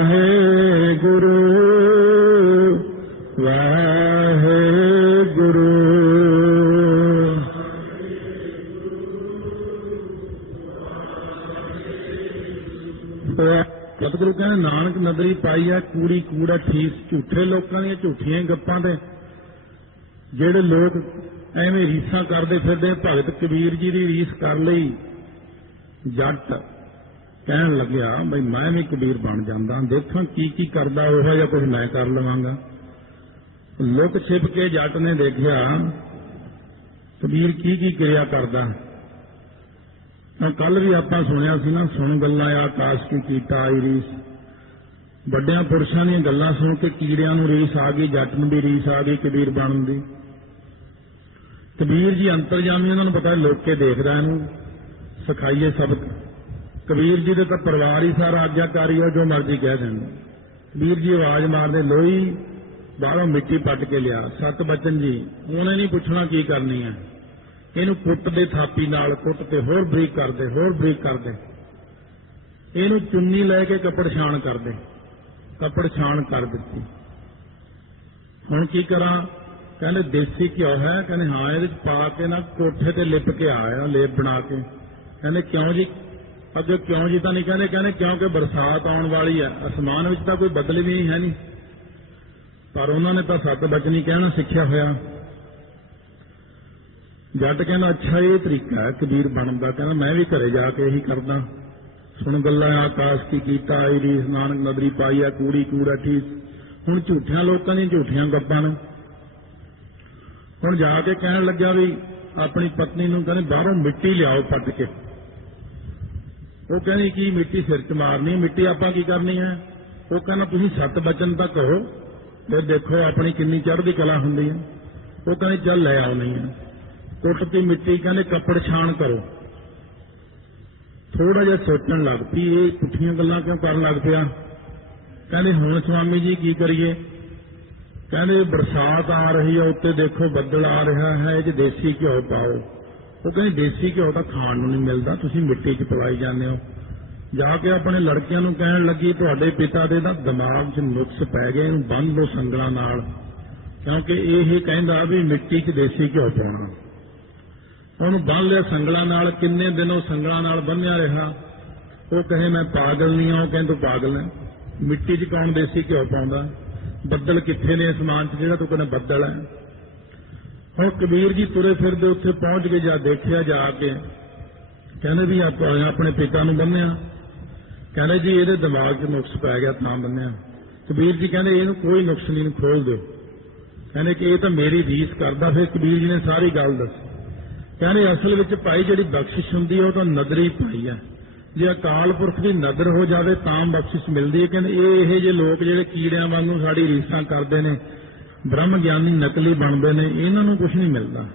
ਵਾਹਿਗੁਰੂ ਵਾਹਿਗੁਰੂ। ਸਤਿਗੁਰੂ ਕਹਿੰਦੇ ਨਾਨਕ ਨਦਰੀ ਪਾਈ ਆ ਕੂੜੀ ਕੂੜਾ ਠੀਸ। ਝੂਠੇ ਲੋਕਾਂ ਦੀਆਂ ਝੂਠੀਆਂ ਗੱਪਾਂ ਤੇ ਜਿਹੜੇ ਲੋਕ ਐਵੇਂ ਰੀਸਾਂ ਕਰਦੇ ਫਿਰਦੇ। ਭਗਤ ਕਬੀਰ ਜੀ ਦੀ ਰੀਸ ਕਰ ਲਈ ਜੱਟ, ਕਹਿਣ ਲੱਗਿਆ ਬਈ ਮੈਂ ਵੀ ਕਬੀਰ ਬਣ ਜਾਂਦਾ, ਦੇਖਾਂ ਕੀ ਕੀ ਕਰਦਾ, ਉਹੋ ਜਿਹਾ ਕੁਝ ਮੈਂ ਕਰ ਲਵਾਂਗਾ। ਲੁਕ ਛਿਪ ਕੇ ਜੱਟ ਨੇ ਦੇਖਿਆ ਕਬੀਰ ਕੀ ਕੀ ਕਿਰਿਆ ਕਰਦਾ। ਕੱਲ ਵੀ ਆਪਾਂ ਸੁਣਿਆ ਸੀ ਨਾ, ਸੁਣ ਗੱਲਾਂ ਆਕਾਸ਼ ਕੀ ਕੀਤਾ ਆਈ ਰੀਸ। ਵੱਡਿਆਂ ਪੁਰਸ਼ਾਂ ਦੀਆਂ ਗੱਲਾਂ ਸੁਣ ਕੇ ਕੀੜਿਆਂ ਨੂੰ ਰੀਸ ਆ ਗਈ, ਜੱਟ ਨੂੰ ਵੀ ਰੀਸ ਆ ਗਈ ਕਬੀਰ ਬਣਨ ਦੀ। ਕਬੀਰ ਜੀ ਅੰਤਰਜਾਮੀ, ਉਹਨਾਂ ਨੂੰ ਪਤਾ ਲੋਕੇ ਦੇਖਦਾ, ਇਹਨੂੰ ਸਿਖਾਈਏ ਸਬਕ। ਕਬੀਰ ਜੀ ਦੇ ਤਾਂ ਪਰਿਵਾਰ ਹੀ ਸਾਰਾ ਆਗਿਆਕਾਰੀ ਹੈ, ਜੋ ਮਰਜ਼ੀ ਕਹਿ ਦੇਣ। ਕਬੀਰ ਜੀ ਆਵਾਜ਼ ਮਾਰਦੇ, ਲੋਈ ਬਾਹਰੋਂ ਮਿੱਟੀ ਪੱਟ ਕੇ ਲਿਆ। ਸਤ ਬਚਨ ਜੀ ਉਹਨੇ ਨਹੀਂ ਪੁੱਛਣਾ ਕੀ ਕਰਨੀ ਹੈ, ਇਹਨੂੰ ਕੁੱਟ ਦੇ ਥਾਪੀ ਨਾਲ, ਕੁੱਟ ਕੇ ਹੋਰ ਬਰੀਕ ਕਰਦੇ, ਹੋਰ ਬਰੀਕ ਕਰਦੇ। ਇਹਨੂੰ ਚੁੰਨੀ ਲੈ ਕੇ ਕੱਪੜ ਛਾਣ ਕਰਦੇ, ਕੱਪੜ ਛਾਣ ਕਰ ਦਿੱਤੀ। ਹੁਣ ਕੀ ਕਰਾਂ? ਕਹਿੰਦੇ ਦੇਸੀ ਘਿਓ ਹੈ? ਕਹਿੰਦੇ ਹਾਂ, ਇਹਦੇ ਚ ਪਾ ਕੇ ਨਾ ਕੋਠੇ ਤੇ ਲਿਪ ਕੇ ਆਇਆ, ਲੇਪ ਬਣਾ ਕੇ। ਕਹਿੰਦੇ ਕਿਉਂ ਜੀ? ਅੱਗੇ ਕਿਉਂ ਜੀ ਤਾਂ ਨਹੀਂ ਕਹਿੰਦੇ, ਕਹਿੰਦੇ ਕਿਉਂਕਿ ਬਰਸਾਤ ਆਉਣ ਵਾਲੀ ਹੈ, ਅਸਮਾਨ ਵਿੱਚ ਤਾਂ ਕੋਈ ਬੱਦਲ ਵੀ ਨਹੀਂ ਹੈ ਨਹੀਂ। ਪਰ ਉਹਨਾਂ ਨੇ ਤਾਂ ਸਤ ਬਚਨੀ ਕਹਿਣਾ ਸਿੱਖਿਆ ਹੋਇਆ। ਜੱਟ ਕਹਿੰਦਾ ਅੱਛਾ ਇਹ ਤਰੀਕਾ ਹੈ ਕਬੀਰ ਬਣਨ ਦਾ। ਕਹਿੰਦਾ ਮੈਂ ਵੀ ਘਰੇ ਜਾ ਕੇ ਇਹੀ ਕਰਦਾ। ਸੁਣ ਗੱਲਾਂ ਆਕਾਸ਼ ਕੀ ਕੀਤਾ ਆਈ ਰੀਸ, ਨਾਨਕ ਨਦਰੀ ਪਾਈ ਆ ਕੂੜੀ ਕੂੜਾ ਠੀਸ। ਹੁਣ ਝੂਠਿਆਂ ਲੋਕਾਂ ਦੀਆਂ ਝੂਠੀਆਂ ਗੱਪਾਂ ਨੇ। ਹੁਣ ਜਾ ਕੇ ਕਹਿਣ ਲੱਗਿਆ ਵੀ ਆਪਣੀ ਪਤਨੀ ਨੂੰ ਕਹਿੰਦੇ ਬਾਹਰੋਂ ਮਿੱਟੀ ਲਿਆਓ ਪੱਟ ਕੇ। ਉਹ ਕਹਿੰਦੀ ਕੀ ਮਿੱਟੀ ਸਿਰ 'ਚ ਮਾਰਨੀ, ਮਿੱਟੀ ਆਪਾਂ ਕੀ ਕਰਨੀ ਹੈ? ਉਹ ਕਹਿੰਦਾ ਤੁਸੀਂ ਸਤ ਬਚਨ ਤਾਂ ਕਹੋ, ਫਿਰ ਦੇਖੋ ਆਪਣੀ ਕਿੰਨੀ ਚੜ੍ਹਦੀ ਕਲਾ ਹੁੰਦੀ ਹੈ। ਉਹ ਕਹਿੰਦੇ ਚੱਲ ਲੈ ਆਓ। ਨਹੀਂ ਹੈ ਕੁੱਟਤੀ ਮਿੱਟੀ, ਕਹਿੰਦੇ ਕੱਪੜ ਛਾਣ ਕਰੋ। ਥੋੜਾ ਜਿਹਾ ਸੋਚਣ ਲੱਗ ਪਈ, ਇਹ ਪੁੱਠੀਆਂ ਗੱਲਾਂ ਕਿਉਂ ਕਰਨ ਲੱਗ ਪਿਆ? ਕਹਿੰਦੇ ਹੁਣ ਸਵਾਮੀ ਜੀ ਕੀ ਕਰੀਏ? ਕਹਿੰਦੇ ਬਰਸਾਤ ਆ ਰਹੀ ਹੈ, ਉੱਤੇ ਦੇਖੋ ਬੱਦਲ ਆ ਰਿਹਾ ਹੈ, ਇਹ 'ਚ ਦੇਸੀ ਘਿਓ ਪਾਓ। ਉਹ ਕਹਿੰਦੇ ਦੇਸੀ ਘਿਓ ਤਾਂ ਖਾਣ ਨੂੰ ਨਹੀਂ ਮਿਲਦਾ, ਤੁਸੀਂ ਮਿੱਟੀ 'ਚ ਪਵਾਈ ਜਾਂਦੇ ਹੋ। ਜਾ ਕੇ ਆਪਣੇ ਲੜਕਿਆਂ ਨੂੰ ਕਹਿਣ ਲੱਗੀ ਤੁਹਾਡੇ ਪਿਤਾ ਦੇ ਤਾਂ ਦਿਮਾਗ 'ਚ ਨੁਕਸ ਪੈ ਗਏ, ਇਹਨੂੰ ਬੰਨ੍ਹ ਲਓ ਸੰਗਲਾਂ ਨਾਲ, ਕਿਉਂਕਿ ਇਹ ਕਹਿੰਦਾ ਵੀ ਮਿੱਟੀ 'ਚ ਦੇਸੀ ਘਿਓ ਪਾਉਣਾ। ਉਹਨੂੰ ਬੰਨ੍ਹ ਲਿਆ ਸੰਗਲਾਂ ਨਾਲ। ਕਿੰਨੇ ਦਿਨ ਉਹ ਸੰਗਲਾਂ ਨਾਲ ਬੰਨ੍ਹਿਆ ਰਿਹਾ। ਉਹ ਕਹੇ ਮੈਂ ਪਾਗਲ ਨਹੀਂ ਹਾਂ, ਉਹ ਕਹਿੰਦੇ ਤੂੰ ਪਾਗਲ ਹੈ, ਮਿੱਟੀ 'ਚ ਕੌਣ ਦੇਸੀ ਘਿਓ ਪਾਉਂਦਾ? ਬੱਦਲ ਕਿੱਥੇ ਨੇ ਅਸਮਾਨ 'ਚ ਜਿਹੜਾ ਤੂੰ ਕਹਿੰਦਾ ਬੱਦਲ ਹੈ? ਹੁਣ ਕਬੀਰ ਜੀ ਤੁਰੇ ਫਿਰਦੇ ਉੱਥੇ ਪਹੁੰਚ ਕੇ ਜਾ ਦੇਖਿਆ, ਜਾ ਕੇ ਕਹਿੰਦੇ ਵੀ ਆਪਾਂ ਆਪਣੇ ਪਿਤਾ ਨੂੰ ਬੰਨਿਆ। ਕਹਿੰਦੇ ਜੀ ਇਹਦੇ ਦਿਮਾਗ 'ਚ ਨੁਕਸ ਪੈ ਗਿਆ ਤਾਂ ਬੰਨਿਆ। ਕਬੀਰ ਜੀ ਕਹਿੰਦੇ ਇਹਨੂੰ ਕੋਈ ਨੁਕਸ ਨਹੀਂ, ਖੋਲ ਦਿਓ। ਕਹਿੰਦੇ ਕਿ ਇਹ ਤਾਂ ਮੇਰੀ ਰੀਸ ਕਰਦਾ। ਫਿਰ ਕਬੀਰ ਜੀ ਨੇ ਸਾਰੀ ਗੱਲ ਦੱਸੀ। ਕਹਿੰਦੇ ਅਸਲ ਵਿੱਚ ਭਾਈ ਜਿਹੜੀ ਬਖਸ਼ਿਸ਼ ਹੁੰਦੀ ਹੈ ਉਹ ਤਾਂ ਨਦਰੀ ਪਾਈ ਹੈ। ਜੇ ਅਕਾਲ ਪੁਰਖ ਦੀ ਨਦਰ ਹੋ ਜਾਵੇ ਤਾਂ ਬਖਸ਼ਿਸ਼ ਮਿਲਦੀ ਹੈ। ਕਹਿੰਦੇ ਇਹ ਜਿਹੇ ਲੋਕ ਜਿਹੜੇ ਕੀੜਿਆਂ ਵਾਂਗੂ ਸਾਡੀ ਰੀਸਾਂ ਕਰਦੇ ਨੇ, ਬ੍ਰਹਮ ਗਿਆਨੀ ਨਕਲੀ ਬਣਦੇ ਨੇ, ਇਹਨਾਂ ਨੂੰ ਕੁਝ ਨਹੀਂ ਮਿਲਦਾ।